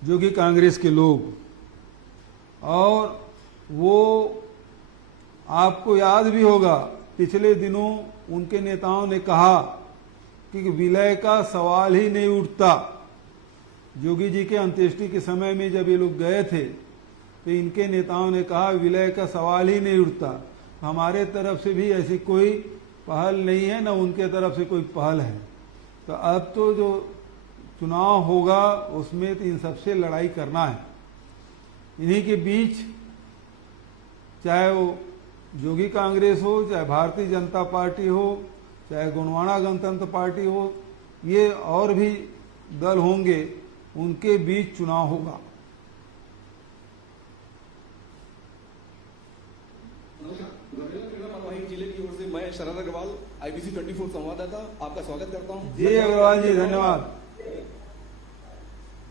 जो कि कांग्रेस के लोग, और वो आपको याद भी होगा पिछले दिनों उनके नेताओं ने कहा कि विलय का सवाल ही नहीं उठता। योगी जी के अंत्येष्टि के समय में जब ये लोग गए थे तो इनके नेताओं ने कहा विलय का सवाल ही नहीं उठता। हमारे तरफ से भी ऐसी कोई पहल नहीं है, न उनके तरफ से कोई पहल है। तो अब तो जो चुनाव होगा उसमें तो इन सबसे लड़ाई करना है। इन्हीं के बीच, चाहे वो जोगी कांग्रेस हो, चाहे भारतीय जनता पार्टी हो, चाहे गोंडवाना गणतंत्र पार्टी हो, ये और भी दल होंगे, उनके बीच चुनाव होगा। मरवाही जिले की ओर से मैं शरद अग्रवाल, IBC 24 संवाददाता, आपका स्वागत करता हूं। जी अग्रवाल जी, धन्यवाद।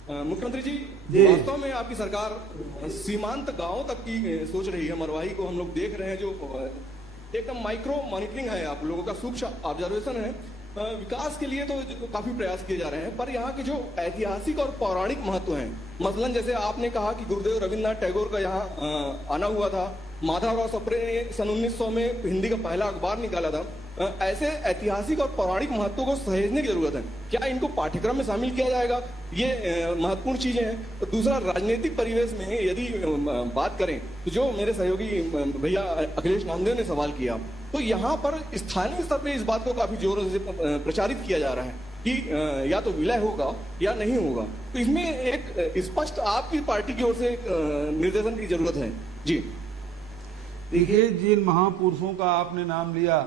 मुख्यमंत्री जी, वास्तव में आपकी सरकार सीमांत गांवों तक की सोच रही है। मरवाही को हम लोग देख रहे हैं, जो एकदम माइक्रो मॉनिटरिंग है, आप लोगों का सूक्ष्म ऑब्जर्वेशन है। विकास के लिए तो काफी प्रयास किए जा रहे हैं, पर यहाँ के जो ऐतिहासिक और पौराणिक महत्व हैं, मसलन जैसे आपने कहा कि गुरुदेव रविन्द्रनाथ टैगोर का यहाँ आना हुआ था, माधवराव सप्रे ने सन 1900 में हिंदी का पहला अखबार निकाला था। ऐसे ऐतिहासिक और पौराणिक महत्व को सहेजने की जरूरत है। क्या इनको पाठ्यक्रम में शामिल किया जाएगा? ये महत्वपूर्ण चीजें हैं। तो दूसरा, राजनीतिक परिवेश में यदि बात करें तो जो मेरे सहयोगी भैया अखिलेश नामदेव ने सवाल किया, तो यहाँ पर स्थानीय स्तर पर इस बात को काफी जोरों से प्रचारित किया जा रहा है कि या तो विलय होगा या नहीं होगा। तो इसमें एक स्पष्ट आपकी पार्टी की ओर से निर्देशन की जरूरत है। जी देखिए, जिन महापुरुषों का आपने नाम लिया,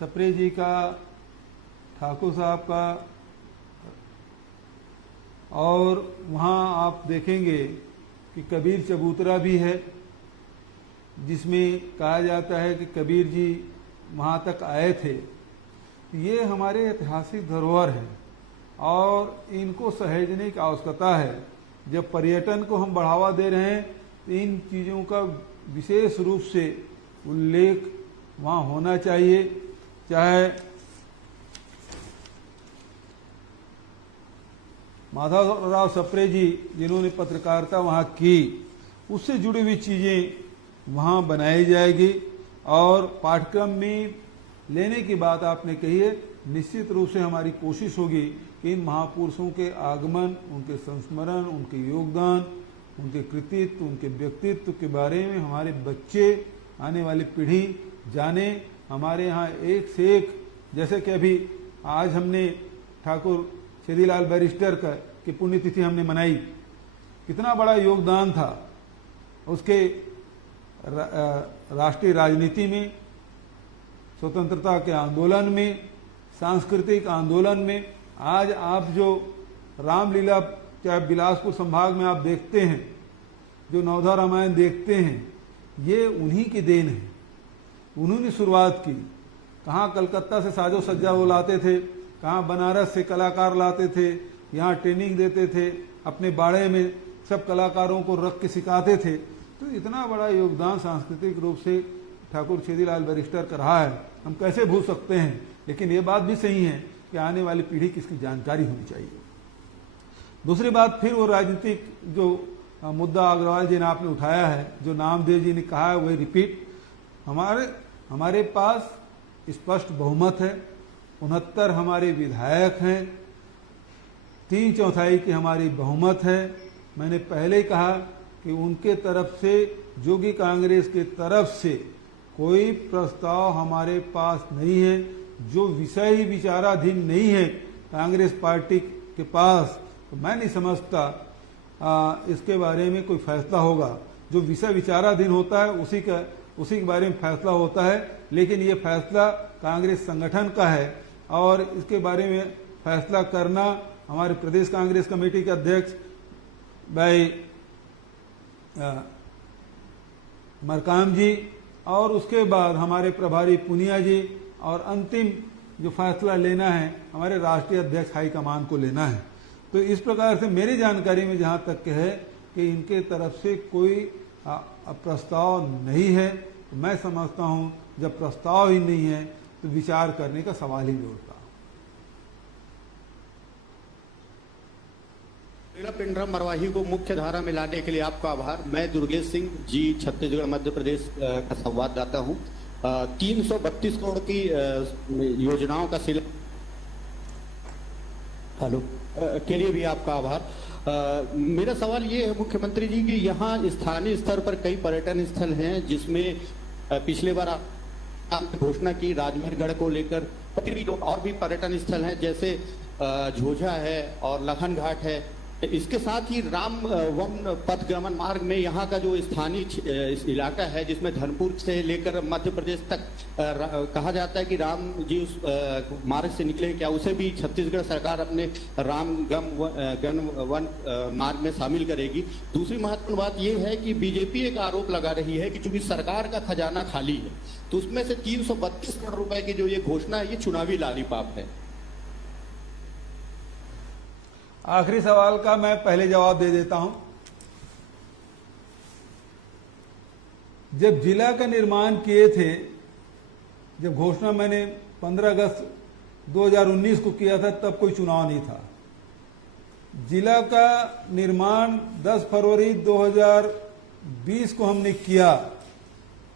सप्रे जी का, ठाकुर साहब का, और वहां आप देखेंगे कि कबीर चबूतरा भी है, जिसमें कहा जाता है कि कबीर जी वहां तक आए थे। ये हमारे ऐतिहासिक धरोहर है और इनको सहेजने की आवश्यकता है। जब पर्यटन को हम बढ़ावा दे रहे हैं तो इन चीजों का विशेष रूप से उल्लेख वहां होना चाहिए। चाहे माधवराव सप्रे जी जिन्होंने पत्रकारिता वहां की, उससे जुड़ी हुई चीजें वहां बनाई जाएगी। और पाठ्यक्रम में लेने की बात आपने कही है, निश्चित रूप से हमारी कोशिश होगी कि इन महापुरुषों के आगमन, उनके संस्मरण, उनके योगदान, उनके कृतित्व, उनके व्यक्तित्व के बारे में हमारे बच्चे, आने वाली पीढ़ी जाने। हमारे यहाँ एक से एक, जैसे कि अभी आज हमने ठाकुर छेदीलाल बैरिस्टर का की पुण्यतिथि हमने मनाई। कितना बड़ा योगदान था उसके राष्ट्रीय राजनीति में, स्वतंत्रता के आंदोलन में, सांस्कृतिक आंदोलन में। आज आप जो रामलीला चाहे बिलासपुर संभाग में आप देखते हैं, जो नवधा रामायण देखते हैं, ये उन्हीं की देन है। उन्होंने शुरुआत की। कहाँ कलकत्ता से साजो सज्जा वो लाते थे, कहाँ बनारस से कलाकार लाते थे, यहाँ ट्रेनिंग देते थे, अपने बाड़े में सब कलाकारों को रख के सिखाते थे। तो इतना बड़ा योगदान सांस्कृतिक रूप से ठाकुर छेदीलाल बैरिस्टर का रहा है, हम कैसे भूल सकते हैं। लेकिन ये बात भी सही है कि आने वाली पीढ़ी की इसकी जानकारी होनी चाहिए। दूसरी बात, फिर वो राजनीतिक जो मुद्दा अग्रवाल जी ने आपने उठाया है, जो नामदेव जी ने कहा है वही रिपीट। हमारे पास स्पष्ट बहुमत है, 69 हमारे विधायक हैं, 3/4 की हमारी बहुमत है। मैंने पहले ही कहा कि उनके तरफ से, जोगी कांग्रेस के तरफ से कोई प्रस्ताव हमारे पास नहीं है। जो विषय ही विचाराधीन नहीं है कांग्रेस पार्टी के पास, तो मैं नहीं समझता इसके बारे में कोई फैसला होगा। जो विषय विचाराधीन होता है उसी के बारे में फैसला होता है। लेकिन ये फैसला कांग्रेस संगठन का है और इसके बारे में फैसला करना हमारे प्रदेश कांग्रेस कमेटी के अध्यक्ष भाई मरकाम जी, और उसके बाद हमारे प्रभारी पुनिया जी, और अंतिम जो फैसला लेना है हमारे राष्ट्रीय अध्यक्ष हाईकमान को लेना है। तो इस प्रकार से मेरी जानकारी में जहां तक है कि इनके तरफ से कोई प्रस्ताव नहीं है। तो मैं समझता हूं जब प्रस्ताव ही नहीं है तो विचार करने का सवाल ही नहीं उठता। पिंडरा मरवाही को मुख्य धारा में लाने के लिए आपका आभार। मैं दुर्गेश सिंह जी, छत्तीसगढ़ मध्य प्रदेश का संवाददाता हूं। 332 करोड़ की योजनाओं का के लिए भी आपका आभार। मेरा सवाल ये है मुख्यमंत्री जी कि यहाँ स्थानीय स्तर पर कई पर्यटन स्थल हैं, जिसमें पिछले बार आपने घोषणा की राजमेरगढ़ को लेकर, और भी पर्यटन स्थल हैं जैसे झोझा है और लखन घाट है। इसके साथ ही राम वन पथगमन मार्ग में यहाँ का जो स्थानीय इलाका है, जिसमेम धनपुर से लेकर मध्य प्रदेश तक कहा जाता है कि राम जी उस मार्ग से निकले, क्या उसे भी छत्तीसगढ़ सरकार अपने राम गम वन मार्ग में शामिल करेगी? दूसरी महत्वपूर्ण बात यह है कि बीजेपी एक आरोप लगा रही है कि चूंकि सरकार का खजाना खाली है, तो उसमें से 332 करोड़ रुपए की जो ये घोषणा है, ये चुनावी लालीपाप है। आखिरी सवाल का मैं पहले जवाब दे देता हूं। जब जिला का निर्माण किए थे, जब घोषणा मैंने 15 अगस्त 2019 को किया था, तब कोई चुनाव नहीं था। जिला का निर्माण 10 फरवरी 2020 को हमने किया,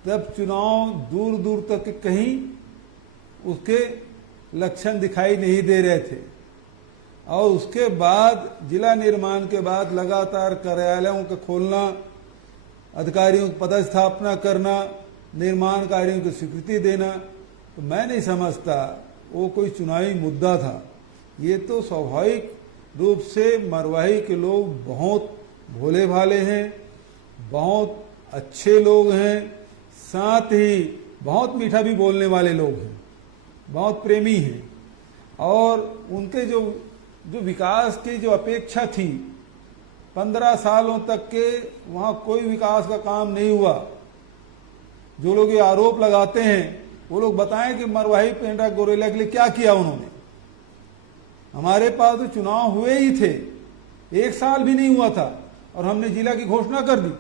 तब चुनाव दूर दूर तक कहीं उसके लक्षण दिखाई नहीं दे रहे थे। और उसके बाद जिला निर्माण के बाद लगातार कार्यालयों का खोलना, अधिकारियों की पदस्थापना करना, निर्माण कार्यों की स्वीकृति देना, तो मैं नहीं समझता वो कोई चुनावी मुद्दा था। ये तो स्वाभाविक रूप से मरवाही के लोग बहुत भोले भाले हैं, बहुत अच्छे लोग हैं, साथ ही बहुत मीठा भी बोलने वाले लोग हैं, बहुत प्रेमी हैं। और उनके जो विकास की जो अपेक्षा थी, 15 सालों तक के वहां कोई विकास का काम नहीं हुआ। जो लोग ये आरोप लगाते हैं वो लोग बताएं कि मरवाही पेंड्रा गौरेला के लिए क्या किया उन्होंने। हमारे पास तो चुनाव हुए ही थे, 1 साल भी नहीं हुआ था और हमने जिला की घोषणा कर दी।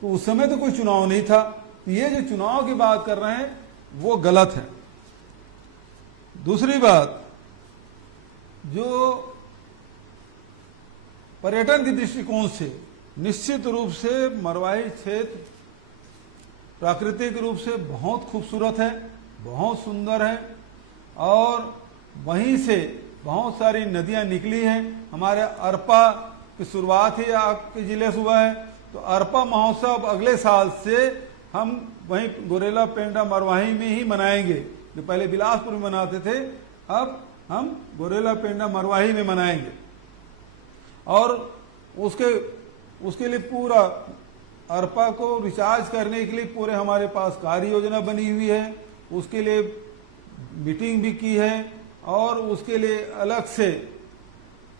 तो उस समय तो कोई चुनाव नहीं था। तो ये जो चुनाव की बात कर रहे हैं वो गलत है। दूसरी बात, जो पर्यटन के दृष्टिकोण से निश्चित रूप से मरवाही क्षेत्र प्राकृतिक रूप से बहुत खूबसूरत है, बहुत सुंदर है, और वहीं से बहुत सारी नदियां निकली हैं। हमारे अरपा की शुरुआत ही आपके जिले से हुआ है, तो अरपा महोत्सव अगले साल से हम वहीं गौरेला पेंड्रा मरवाही में ही मनाएंगे। जो पहले बिलासपुर में मनाते थे, अब हम गोरेला पेंड्रा मरवाही में मनाएंगे। और उसके लिए पूरा अरपा को रिचार्ज करने के लिए पूरे हमारे पास कार्य योजना बनी हुई है, उसके लिए मीटिंग भी की है और उसके लिए अलग से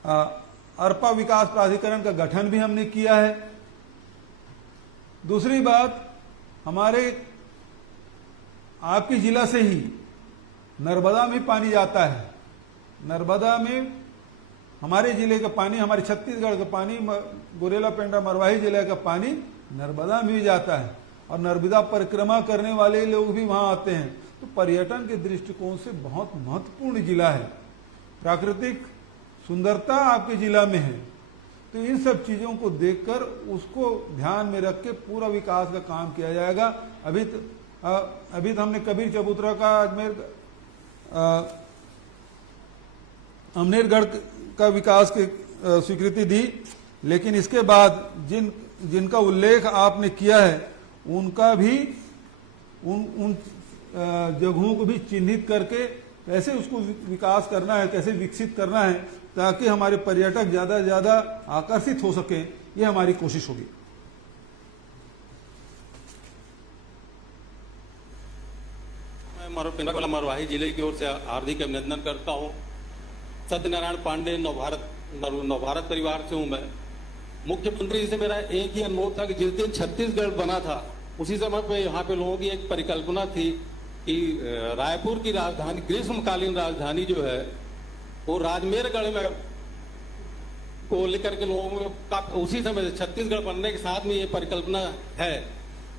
अरपा विकास प्राधिकरण का गठन भी हमने किया है। दूसरी बात, हमारे आपके जिला से ही नर्मदा में पानी जाता है। नर्मदा में हमारे जिले का पानी, हमारे छत्तीसगढ़ का पानी, गोरेला पेंड्रा मरवाही जिले का पानी नर्मदा में भी जाता है और नर्मदा परिक्रमा करने वाले लोग भी वहां आते हैं। तो पर्यटन के दृष्टिकोण से बहुत महत्वपूर्ण जिला है, प्राकृतिक सुंदरता आपके जिला में है। तो इन सब चीजों को देखकर उसको ध्यान में रख के पूरा विकास का काम किया जाएगा। अभी तो हमने कबीर चबूतरा का अमनेरगढ़ का विकास की स्वीकृति दी, लेकिन इसके बाद जिनका उल्लेख आपने किया है उनका भी उन जगहों को भी चिन्हित करके कैसे उसको विकास करना है, कैसे विकसित करना है, ताकि हमारे पर्यटक ज्यादा से ज्यादा आकर्षित हो सके, ये हमारी कोशिश होगी। मैं मरवाही जिले की ओर से हार्दिक अभिनंदन करता हूँ। सत्यनारायण पांडे नवभारत परिवार से हूँ मैं। मुख्यमंत्री जी से मेरा एक ही अनुरोध था कि जिस दिन छत्तीसगढ़ बना था उसी समय पे यहाँ पे लोगों की एक परिकल्पना थी कि रायपुर की राजधानी, ग्रीष्मकालीन राजधानी जो है वो राजमेरगढ़ में को लेकर के लोगों में उसी समय से छत्तीसगढ़ बनने के साथ में ये परिकल्पना है।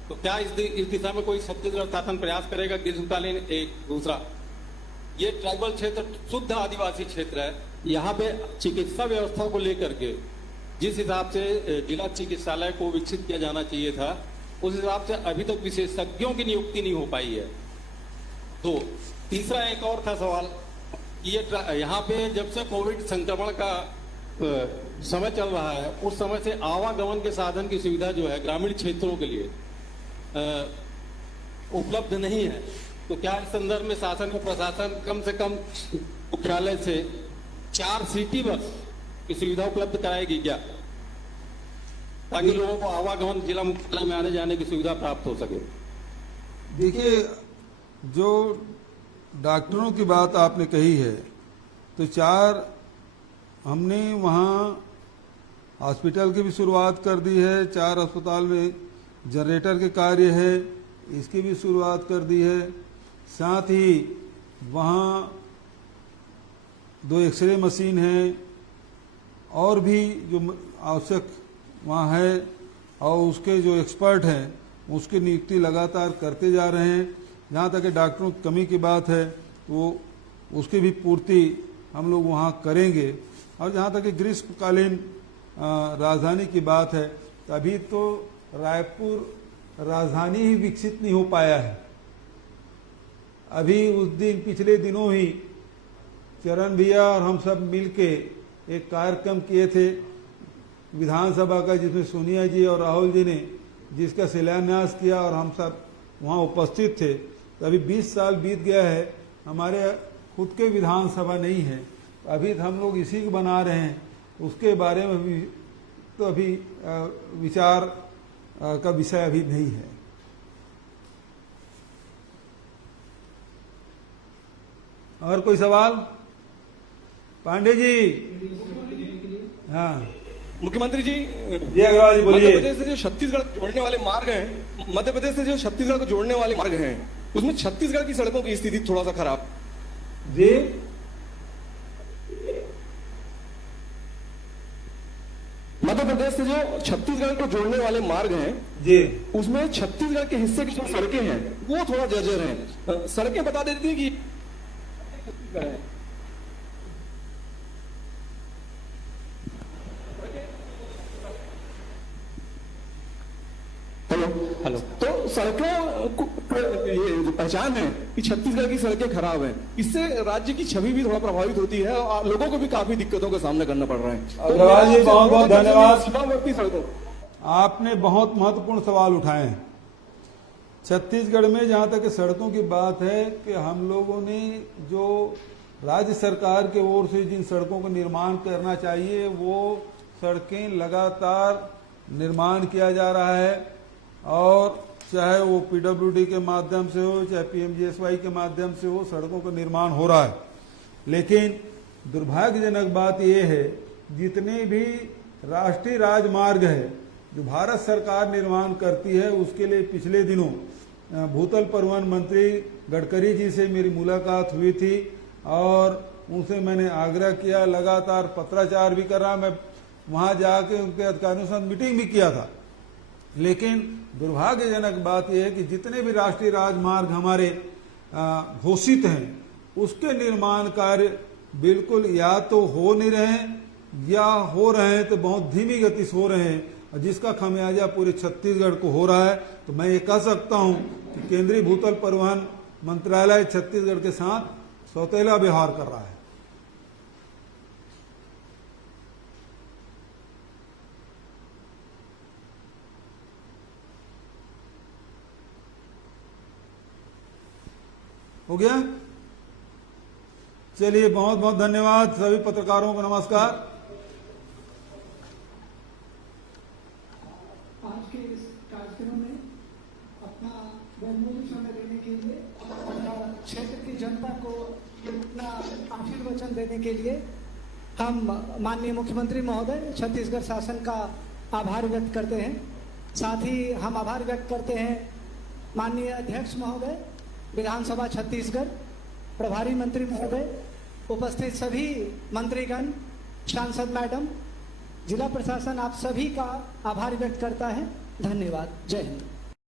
तो क्या इस दिशा में कोई छत्तीसगढ़ शासन प्रयास करेगा ग्रीष्मकालीन? एक दूसरा, ये ट्राइबल क्षेत्र शुद्ध आदिवासी क्षेत्र है, यहाँ पे चिकित्सा व्यवस्था को लेकर के जिस हिसाब से जिला चिकित्सालय को विकसित किया जाना चाहिए था उस हिसाब से अभी तक विशेषज्ञों की नियुक्ति नहीं हो पाई है। तो तीसरा एक और था सवाल, ये यहाँ पे जब से कोविड संक्रमण का समय चल रहा है उस समय से आवागमन के साधन की सुविधा जो है ग्रामीण क्षेत्रों के लिए उपलब्ध नहीं है। तो क्या इस संदर्भ में शासन और प्रशासन कम से कम मुख्यालय से 4 सिटी बस की सुविधा उपलब्ध कराएगी क्या, ताकि लोगों को आवागमन जिला मुख्यालय में आने जाने की सुविधा प्राप्त हो सके? देखिए, जो डॉक्टरों की बात आपने कही है, तो 4 हमने वहाँ हॉस्पिटल की भी शुरुआत कर दी है, 4 अस्पताल में जनरेटर के कार्य है, इसकी भी शुरुआत कर दी है। साथ ही वहाँ 2 एक्सरे मशीन है और भी जो आवश्यक वहाँ है, और उसके जो एक्सपर्ट हैं उसकी नियुक्ति लगातार करते जा रहे हैं। जहाँ तक डॉक्टरों की कमी की बात है तो उसकी भी पूर्ति हम लोग वहाँ करेंगे। और जहाँ तक ग्रीष्मकालीन राजधानी की बात है, तो अभी तो रायपुर राजधानी ही विकसित नहीं हो पाया है। अभी उस दिन पिछले दिनों ही चरण भैया और हम सब मिलके एक कार्यक्रम किए थे विधानसभा का, जिसमें सोनिया जी और राहुल जी ने जिसका शिलान्यास किया और हम सब वहाँ उपस्थित थे। तो अभी 20 साल बीत गया है, हमारे खुद के विधानसभा नहीं है, तो अभी हम लोग इसी को बना रहे हैं। उसके बारे में भी तो अभी विचार का विषय अभी नहीं है। और कोई सवाल? पांडे जी। हाँ, मुख्यमंत्री जी अग्रवाल जी बोलिए। मध्य प्रदेश से जो छत्तीसगढ़ जोड़ने वाले मार्ग हैं, मध्य प्रदेश से जो छत्तीसगढ़ को जोड़ने वाले मार्ग हैं, उसमें छत्तीसगढ़ की सड़कों की स्थिति थोड़ा सा खराब जी। मध्य प्रदेश से जो छत्तीसगढ़ को जोड़ने वाले मार्ग हैं जी, उसमें छत्तीसगढ़ के हिस्से की जो सड़कें हैं वो थोड़ा जर्जर हैं। सड़कें बता देती हैं कि हेलो, तो सड़कों ये जो पहचान है कि छत्तीसगढ़ की सड़कें खराब हैं, इससे राज्य की छवि भी थोड़ा प्रभावित होती है और लोगों को भी काफी दिक्कतों का सामना करना पड़ रहा है। अग्रवाल जी, बहुत बहुत धन्यवाद। सीमावर्ती सड़कों, आपने बहुत महत्वपूर्ण सवाल उठाए हैं। छत्तीसगढ़ में जहाँ तक सड़कों की बात है कि हम लोगों ने जो राज्य सरकार के ओर से जिन सड़कों का निर्माण करना चाहिए वो सड़कें लगातार निर्माण किया जा रहा है, और चाहे वो पीडब्ल्यूडी के माध्यम से हो, चाहे पीएमजीएसवाई के माध्यम से हो, सड़कों का निर्माण हो रहा है। लेकिन दुर्भाग्यजनक बात यह है, जितने भी राष्ट्रीय राजमार्ग है जो भारत सरकार निर्माण करती है, उसके लिए पिछले दिनों भूतल परिवहन मंत्री गडकरी जी से मेरी मुलाकात हुई थी और उनसे मैंने आग्रह किया, लगातार पत्राचार भी कर रहा, मैं वहां जाके उनके अधिकारियों के साथ मीटिंग भी किया था। लेकिन दुर्भाग्यजनक बात यह है कि जितने भी राष्ट्रीय राजमार्ग हमारे घोषित हैं, उसके निर्माण कार्य बिल्कुल या तो हो नहीं रहे हैं या हो रहे हैं तो बहुत धीमी गति से हो रहे हैं, और जिसका खामियाजा पूरे छत्तीसगढ़ को हो रहा है। तो मैं ये कह सकता हूं कि केंद्रीय भूतल परिवहन मंत्रालय छत्तीसगढ़ के साथ सौतेला व्यवहार कर रहा है। हो गया? चलिए, बहुत बहुत धन्यवाद सभी पत्रकारों को। नमस्कार। आज के इस कार्यक्रम में अपना बहुमूल्य समय देने के लिए, अपना क्षेत्र की जनता को अपना आशीर्वचन देने के लिए हम माननीय मुख्यमंत्री महोदय, छत्तीसगढ़ शासन का आभार व्यक्त करते हैं। साथ ही हम आभार व्यक्त करते हैं माननीय अध्यक्ष महोदय, विधानसभा छत्तीसगढ़, प्रभारी मंत्री महोदय, उपस्थित सभी मंत्रीगण, सांसद मैडम, जिला प्रशासन, आप सभी का आभार व्यक्त करता है। धन्यवाद। जय हिंद।